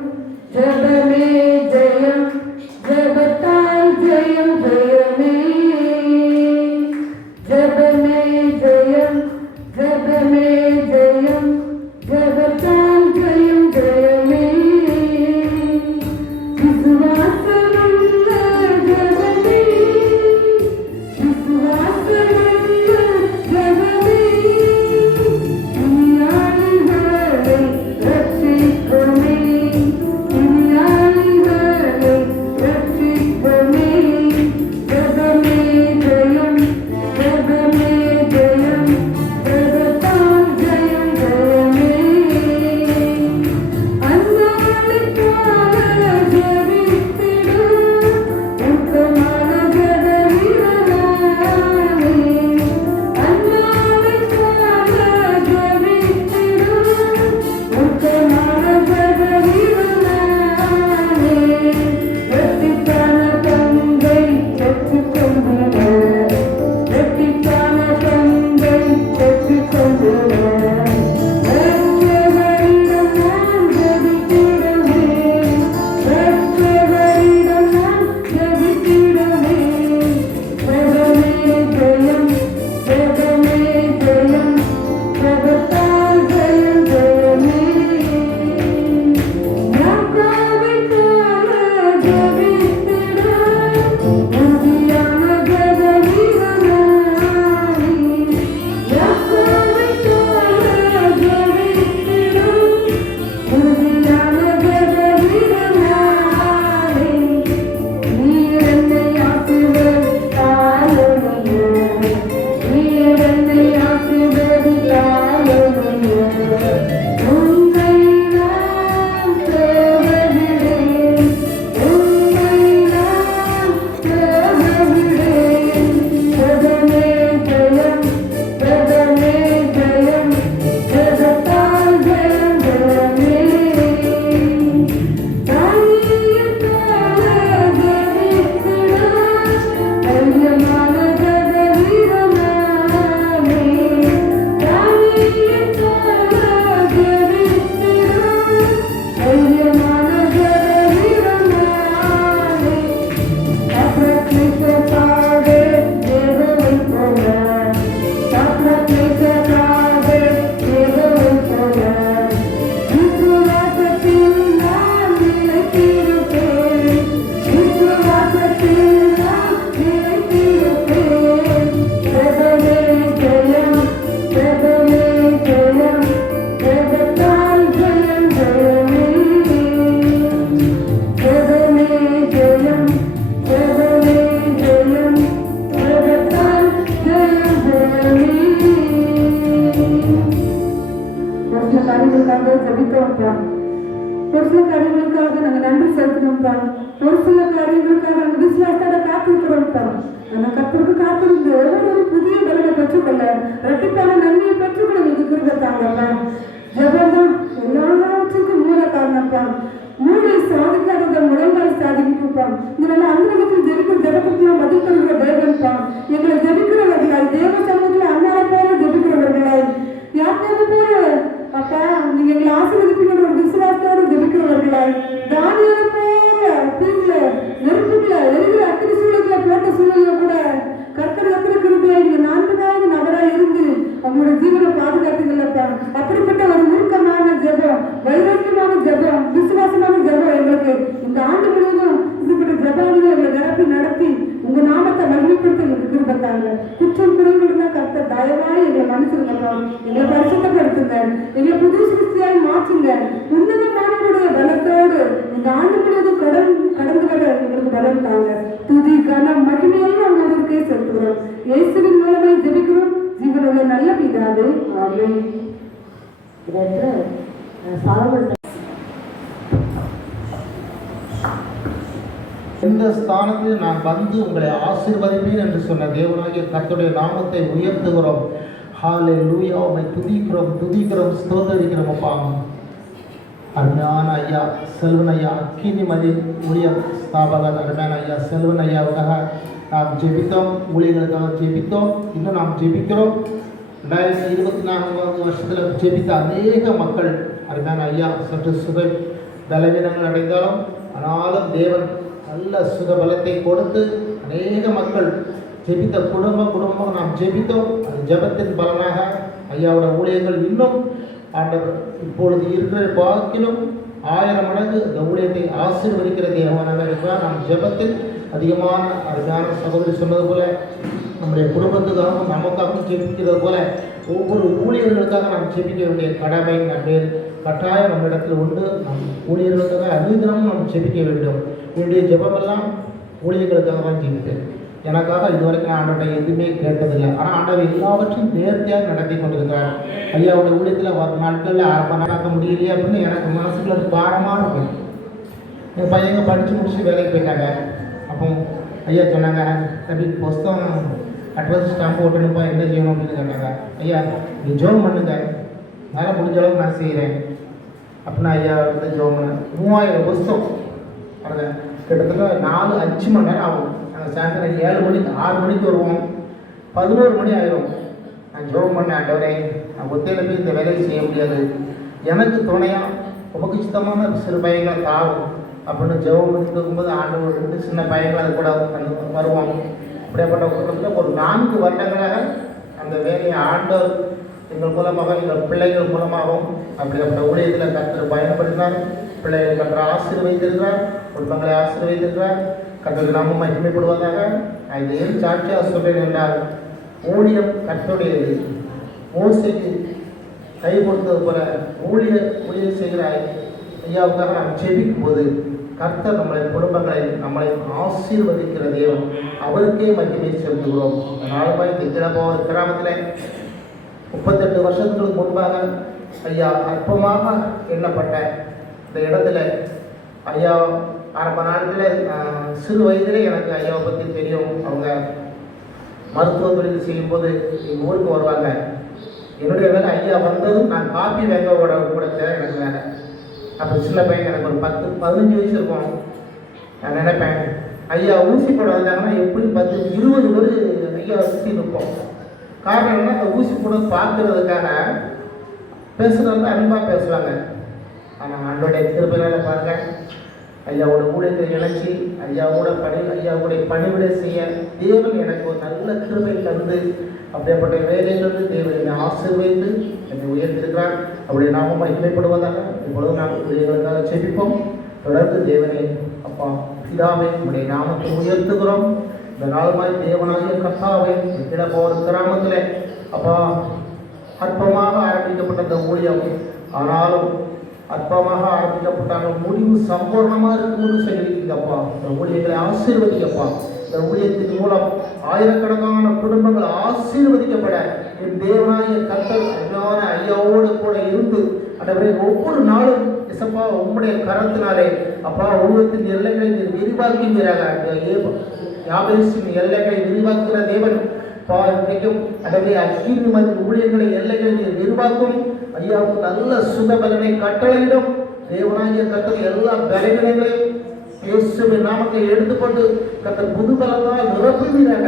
காரியங்களுக்காக நாங்கள் நன்றி செலுத்தணும்ப்பா. ஒரு சில காரியங்களுக்காக நாங்கள் விசுவாசத்தோட காத்திருக்கிறோம்ப்பா. ஆனால் கர்த்தருக்கு காத்திருந்து ஒவ்வொரு புதிய பலனை பெற்றுக்கொள்ள இரட்டிப்பான நன்மையை பெற்றுக்கொள்ள எங்களுக்கு கிருபை தாங்கப்பா. ஜெபம் தான் எல்லாவற்றுக்கும் மூல காரணப்பா. மூளை சாதிக்காததை முழங்கால் சாதிக்குப்பா. இதனால அந்தரங்கத்தில் ஜெபிக்கிற ஜெபத்துக்குலாம் பதில் தருகிற தேவன்ப்பா. எங்களை ஜெபிக்கிறவர்களாய் தேவ சமூகத்தில் அண்ணாவை போல ஜெபிக்கிறவர்களாய் யாக்கோபு போல அப்பா நீங்க எங்களை ஆசீர்வதிப்பீங்கிற ஒரு விசுவாசத்தோடு ஜெபிக்கிறவர்களாய் தானியேலை போல தீங்குல நெருப்புல எரிகிற அக்கினி சூழல்களை போட்ட சூழல்ல கூட கர்த்தர் எத்தனை கிருபையாய் நீங்க 4வது நபராய் இருந்து அவங்களோட ஜீவனை பாதுகாத்தீங்கல்லப்பா. அப்படிப்பட்ட ஒரு உருக்கமான ஜெபம், வைராக்கியமான ஜெபம், விசுவாசமான ஜெபம் எங்களுக்கு இந்த ஆண்டு முழுவதும் இப்படிப்பட்ட ஜெபானியை எங்களை நிரப்பி நடத்தி உங்க நாமத்தை மகிமைப்படுத்த எங்களுக்கு கிருபை தாங்க. குற்றம் குறைகள் இருந்தா கர்த்தர் தயவாய் எங்களை மன்னிச்சிருங்கப்பா. எங்களை பரிசுத்தப்படுத்துங்க, எங்களை புது சிருஷ்டியாய் மாற்றுங்க. உன்னதமானவருடைய பலத்தோடு இந்த ஆண்டு முழுவதும் கடந்து வர எங்களுக்கு பலம் தாங்க. துதி கனம் மகிமையெல்லாம் ஒருவருக்கே செலுத்துகிறோம். இயேசுவின் மூலமாய் ஜெபிக்கிறோம் ஜீவனுள்ள நல்ல பிதாவே, ஆமென். இந்த ஸ்தானத்தில் நான் வந்து உங்களை ஆசீர்வதிப்பேன் என்று சொன்ன தேவனாகிய கர்த்தருடைய நாமத்தை உயர்த்துகிறோம். ஹல்லேலூயா. உம்மை துதிக்கிறோம் ஸ்தோத்திரிக்கிறோம் அப்பா. அருமையான ஐயா செல்வன் ஐயா அக்கினிமதி ஊழியம் ஸ்தாபகர் அருமையான ஐயா செல்வன் ஐயாவுக்காக நாம் ஜெபித்தோம், ஊழியர்களுக்காக ஜெபித்தோம், இன்னும் நாம் ஜெபிக்கிறோம். 2024 வருஷத்தில் ஜெபித்த அநேக மக்கள் அருமையான ஐயா சற்று சுக பலவீனங்கள் அடைந்தாலும் ஆனாலும் தேவன் நல்ல சுக பலத்தை கொடுத்து அநேக மக்கள் ஜெபித்த குடும்பம் நாம் ஜெபித்தோம். அது ஜெபத்தின் பலனாக ஐயாவோட ஊழியர்கள் இன்னும் ஆண்டவர் இப்பொழுது இருக்கிற பாக்கிலும் 1000 மடங்கு இந்த ஊழியத்தை ஆசீர்வதிக்கிற தேவனாக இருக்கிறார். நாம் ஜெபத்தில் அதிகமான அருமையான சகோதரி சொன்னது போல நம்முடைய குடும்பத்துக்காகவும் நமக்காகவும் ஜெபிக்கிறது போல ஒவ்வொரு ஊழியர்களுக்காக நாம் ஜெபிக்க வேண்டிய கடமை நம்பேர் கட்டாயம் நம்ம இடத்தில் உண்டு. நம் ஊழியர்களுக்காக அதிகமும் நாம் ஜெபிக்க வேண்டும். என்னுடைய ஜெபமெல்லாம் ஊழியர்களுக்காக தான் ஜெபிப்பேன். எனக்காக இதுவரைக்கும் நான் ஆண்டவரை எதுவுமே கேட்டதில்லை. ஆனால் ஆண்டவர் எல்லாவற்றையும் நேர்த்தியாக நடத்தி கொண்டிருக்கிறார். ஐயாவுடைய ஊழியத்தில் ஒரு நாட்களில் 1/2 மணி நேரம் முடியலையே அப்படின்னு எனக்கு மனசுக்குள்ள ஒரு பாரமாக இருக்கும். என் பையங்க படித்து முடிச்சு வேலைக்கு போயிட்டாங்க. அப்போ ஐயா சொன்னாங்க, தம்பி புஸ்தகம் அட்ரஸ் ஸ்டாம்ப் ஓட்டணுப்பா, என்ன செய்யணும் அப்படின்னு சொன்னாங்க. ஐயா நீ ஜோம் பண்ணுங்க, வேலை முடிஞ்ச அளவுக்கு நான் செய்கிறேன் அப்படின்னா ஐயா வந்து ஜோம் பண்ண 3000 புஸ்தகம் பாருங்க. கிட்டத்தட்ட 4-5 மணி நேரம் ஆகும். நாங்கள் சாயந்தரம் 7 மணிக்கு 6 மணிக்கு வருவோம், 11 மணி ஆயிரும். நான் ஜோம் பண்ணேன், ஆண்டவரே நான் ஒத்தையில் போய் இந்த வேலையை செய்ய முடியாது, எனக்கு துணையாக உமக்கு சுத்தமான சிறு பையங்களை தாவும் அப்படின்னு ஜெபம் பண்ணிட்டு இருக்கும்போது ஆண்டவர் 2 சின்ன பையங்கள் அது கூட வருவாங்க. அப்படியேப்பட்ட குடும்பத்தில் ஒரு 4 வருடங்களாக அந்த வேலையை ஆண்டவர் எங்கள் மூலமாக எங்கள் பிள்ளைகள் மூலமாகவும் அப்படிப்பட்ட ஊழியத்தில் கர்த்தர் பயன்படுத்தினார். பிள்ளைகள் கர்த்தர் ஆசீர்வதித்திருக்கிறார், குடும்பங்களை ஆசீர்வதித்திருக்கிறார். கர்த்தருக்கு நாமும் மகிமைப்படுவதாக. நான் இதை ஏன் சாட்சியாக சொல்கிறேன் என்றால், ஊழியம் கர்த்தருடையது. மோசேக்கு கை கொடுத்தது போல ஊழியம் செய்கிற ஐயாவுக்காக நாம் ஜெபிக்கும் போது கர்த்தர் நம்மளை குடும்பங்களை நம்மளை ஆசீர்வதிக்கிற தேவன், அவருக்கே மகிமை செலுத்துகிறோம். அதனால இந்த கிளப்போர் கிராமத்தில் 38 வருஷத்துக்கு முன்பாக ஐயா அற்பமாக எண்ணப்பட்ட இந்த இடத்துல ஐயா ஆரம்ப நாட்களில் சிறு வயதிலே எனக்கு ஐயாவை பற்றி தெரியும். அவங்க மருத்துவ தொழில் செய்யும்போது எங்கள் ஊருக்கு வருவாங்க. என்னுடைய வேலை ஐயா வந்ததும் நான் காப்பி வேங்க கொடுத்த எனக்கு வேலை. அப்போ சின்ன பையன், எனக்கு ஒரு 10-15 வயசு இருக்கும். நான் நினைப்பேன் ஐயா ஊசி போட வந்தாங்கன்னா எப்படி 10-20 பேர் ஐயா சுற்றி நிற்போம். காரணம் என்ன, அந்த ஊசி போட பார்க்கறதுக்காக பேசுகிறவங்க அன்பாக பேசுவாங்க. ஆனால் ஆண்டோடைய கிருபையினால் பாருங்க, ஐயாவோட ஊழியத்தை இணைச்சி ஐயாவுடைய பணிவிட செய்ய தேவன் எனக்கு ஒரு நல்ல கிருபை தந்து அப்படிப்பட்ட வேலையிலிருந்து தேவன் என்னை ஆசீர்வதித்து என்னை உயர்த்திருக்கிறார். அவருடைய நாமம் மகிமைப்படுவதாக. இப்பொழுது நாங்கள் ஊழியர்களுக்காக ஜெபிப்போம். தொடர்ந்து தேவனே அப்பா பிதாவே உடைய நாமத்தை உயர்த்துகிறோம். இந்த நாளுமாய் தேவனாகிய கர்த்தாவை கிளப்போர் கிராமத்தில் அப்பா அற்பமாக ஆரம்பிக்கப்பட்ட இந்த ஊழியம், ஆனாலும் அற்பமாக ஆரம்பிக்கப்பட்டாலும் முடிவு சம்பூர்ணமாக இருக்கும்னு சொல்லியிருக்கீங்கப்பா. இந்த ஊழியர்களை ஆசீர்வதிக்கப்பா. இந்த ஊழியத்தின் மூலம் ஆயிரக்கணக்கான குடும்பங்கள் ஆசீர்வதிக்கப்பட என் தேவனாகிய கர்த்தர் ஐயாவோடு கூட இருந்து ஆண்டவரே ஒவ்வொரு நாளும் இசப்பா உம்முடைய கரத்தினாலே அப்பா உருவத்தின் எல்லைகளை நீர் விரிவாக்குவீராக. யாபேசின் எல்லைகளை விரிவாக்குகிற தேவன் இன்றைக்கும் அதவே அக்கினிமதின் ஊழியர்களை எல்லைகளை நீர் விரிவாக்கும். ஐயாவுக்கு நல்ல சுகபலனை கட்டளையிடும். தேவனாகிய கர்த்தர் எல்லா பலவீனங்களையும் இயேசுவின் நாமத்தை எடுத்துக்கொண்டு கர்த்தர் புது பலத்தால் நிரப்புவீராக.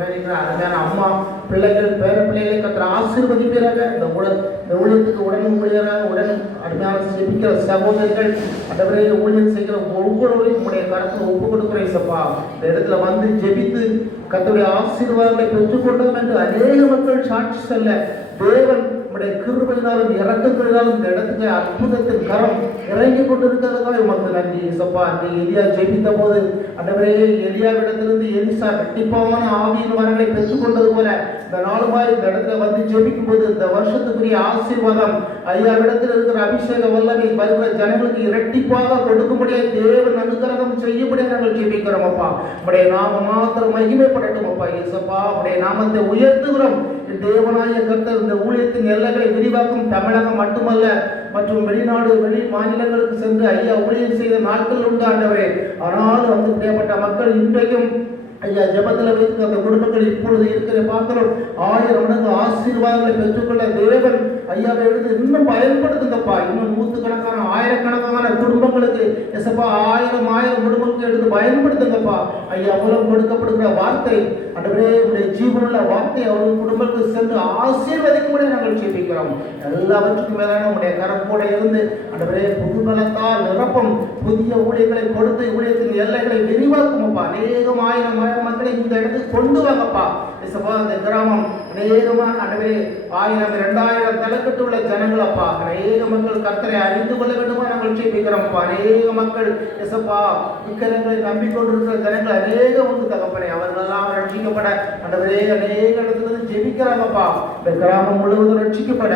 அருமையான அம்மா பிள்ளைகள் பேர பிள்ளைகளை கர்த்தர் ஆசீர்வதிப்பீராக. இந்த ஊழியத்துக்கு உடன் அருமையான செபிக்கிற சகோதரிகள் ஆண்டவரே ஊழியம் செய்கிற ஒவ்வொருவரையும் உங்களுடைய கரத்தில் ஒப்பு கொடுக்கிறேன் சப்பா. இந்த இடத்துல வந்து ஜெபித்து கர்த்தருடைய ஆசீர்வாதங்களை பெற்றுக்கொண்டோம் என்று அநேக மக்கள் சாட்சி சொல்ல தேவன் உடைய கிருபையினாலும் இறக்கத்தினாலும் இந்த இடத்துக்கு அற்புதத்தின் கரம் இறங்கி கொண்டிருக்கிறதுக்காக உமக்கு நன்றி சப்பா. நீ எலியா ஜெபித்த போது ஆண்டவரே எலியாவிடத்திலிருந்து எலிசா கண்டிப்பான ஆவியின் வரங்களை பெற்றுக்கொண்டது போல இந்த நாளுமாய் இந்த இடத்துல வந்து ஜெபிக்கும் போது இந்த வருஷத்துக்குரிய ஆசீர்வாதம் ஐயாவிடத்தில் இருக்கிற அபிஷேக வல்லமை வருகிற ஜனங்களுக்கு இரட்டிப்பாக கொடுக்கும்படியாக தேவன் அனுகிரகம் செய்யும்படியாக நாங்கள் ஜெபிக்கிறோம் அப்பா. உடைய நாம மாத்திரம் மகிமைப்படட்டும் அப்பா. இயேசப்பா உடைய நாமத்தை உயர்த்துகிறோம். தேவனாய கர்த்தர் இந்த ஊழியத்தின் எல்லைகளை விரிவாக்கும். தமிழகம் மட்டுமல்ல மற்றும் வெளி மாநிலங்களுக்கு சென்று ஐயா ஊழியம் செய்த நாட்கள் உண்டு ஆண்டவரே. ஆனாலும் வந்து பிரியப்பட்ட மக்கள் இன்றைக்கும் ஐயா ஜெபத்தில் வைத்து அந்த குடும்பங்கள் இப்பொழுது இருக்கிற பார்க்கிறோம். 1000 மடங்கு ஆசீர்வாதங்களை பெற்றுக்கொள்ள தேவன் ஐயாவை எடுத்து இன்னும் பயன்படுத்துங்கப்பா. இன்னும் நூற்றுக்கணக்கான ஆயிரக்கணக்கான குடும்பங்களுக்கு எசப்பா 1000 குடும்பங்களுக்கு எடுத்து பயன்படுத்துங்கப்பா. ஐயா மூலம் கொடுக்கப்படுகிற வார்த்தை ஆண்டவரே உடைய ஜீவனுள்ள வார்த்தை அவர்கள் குடும்பத்துக்கு சென்று ஆசீர்வதிக்கும்படி நாங்கள் ஜெபிக்கிறோம். எல்லாவற்றுக்கும் மேலான உடைய கரம் கூட இருந்து ஆண்டவரே புது பலத்தால் நிரப்பும். புதிய ஊழியர்களை கொடுத்து ஊழியத்தின் எல்லைகளை விரிவாக்குமப்பா. அநேகம் ஆயிரம் மக்களை இந்த இடத்துக்கு கொண்டு வாங்கப்பா. இந்த கிராமம் அநேகமான ஆண்டவரே 1000 2000 தலைக்கட்டு உள்ள ஜனங்கள் அப்பா. அநேக மக்கள் கர்த்தரை அறிந்து கொள்ள வேண்டுமா நாங்கள் ஜெபிக்கிறோம்ப்பா. அநேக மக்கள் எசப்பா விக்கிரங்களை நம்பிக்கொண்டிருக்கிற ஜனங்கள் அநேகம் உண்டு தகப்பனே. அவர்கள் எல்லாம் ரட்சிக்கப்பட ஆண்டவரே அநேக இடத்துல ஜெபிக்கிறாங்கப்பா. இந்த கிராமம் முழுவதும் ரட்சிக்கப்பட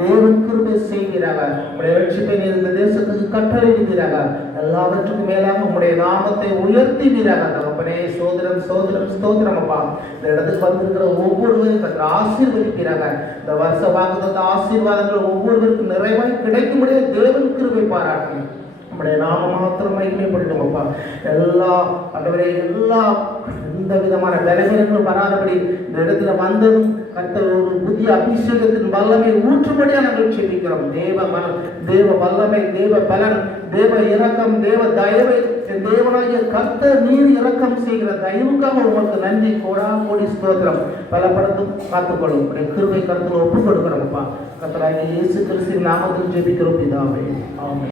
தேவன் கிருபை செய்கிறாங்க. உடைய ரட்சிப்பை நீர் இந்த தேசத்துக்கு கட்டளையிடுகிறாங்க. எல்லாவற்றுக்கும் மேலாக உங்களுடைய நாமத்தை உயர்த்துவீராக தகப்பனே. சோதரம் சோதரம் ஸ்தோத்திரம் அப்பா. இந்த இடத்துக்கு வந்திருக்கிற ஒவ்வொருவரையும் ஆசீர்வதிக்கிறாங்க. இந்த வருஷ வாக்குத்த ஆசீர்வாதங்கள் ஒவ்வொருவருக்கும் நிறைவாய் கிடைக்கும்படியே தேவன் கிருபை பாராட்டணும். நம்முடைய நாம மாத்திரம் மகிமைப்படட்டும் அப்பா. எல்லா ஆண்டவரே எல்லா எந்த விதமான பலவீனங்களும் வராதபடி இந்த இடத்துல வந்ததும் கர்த்தர் ஒரு புதிய அபிஷேகத்தின் வல்லமை ஊற்றும்படியா நாங்கள் ஜெபிக்கிறோம். தேவ வல்லமை, தேவ பலன், தேவ இரக்கம், தேவ தயவை தேவனாகிய கர்த்தர் நீர் இரக்கம் செய்கிற தயவுக்காக உங்களுக்கு நன்றி கோடி ஸ்தோத்திரம். பலப்படுத்தும் காத்துக்கொள்ளும். கிருபை கருத்தில் ஒப்புக் கொடுக்கிறோம்ப்பா. கர்த்தராகிய இயேசு கிறிஸ்துவின் நாமத்தில் ஜெபிக்கிறோம் பிதாவே. ஆமென்.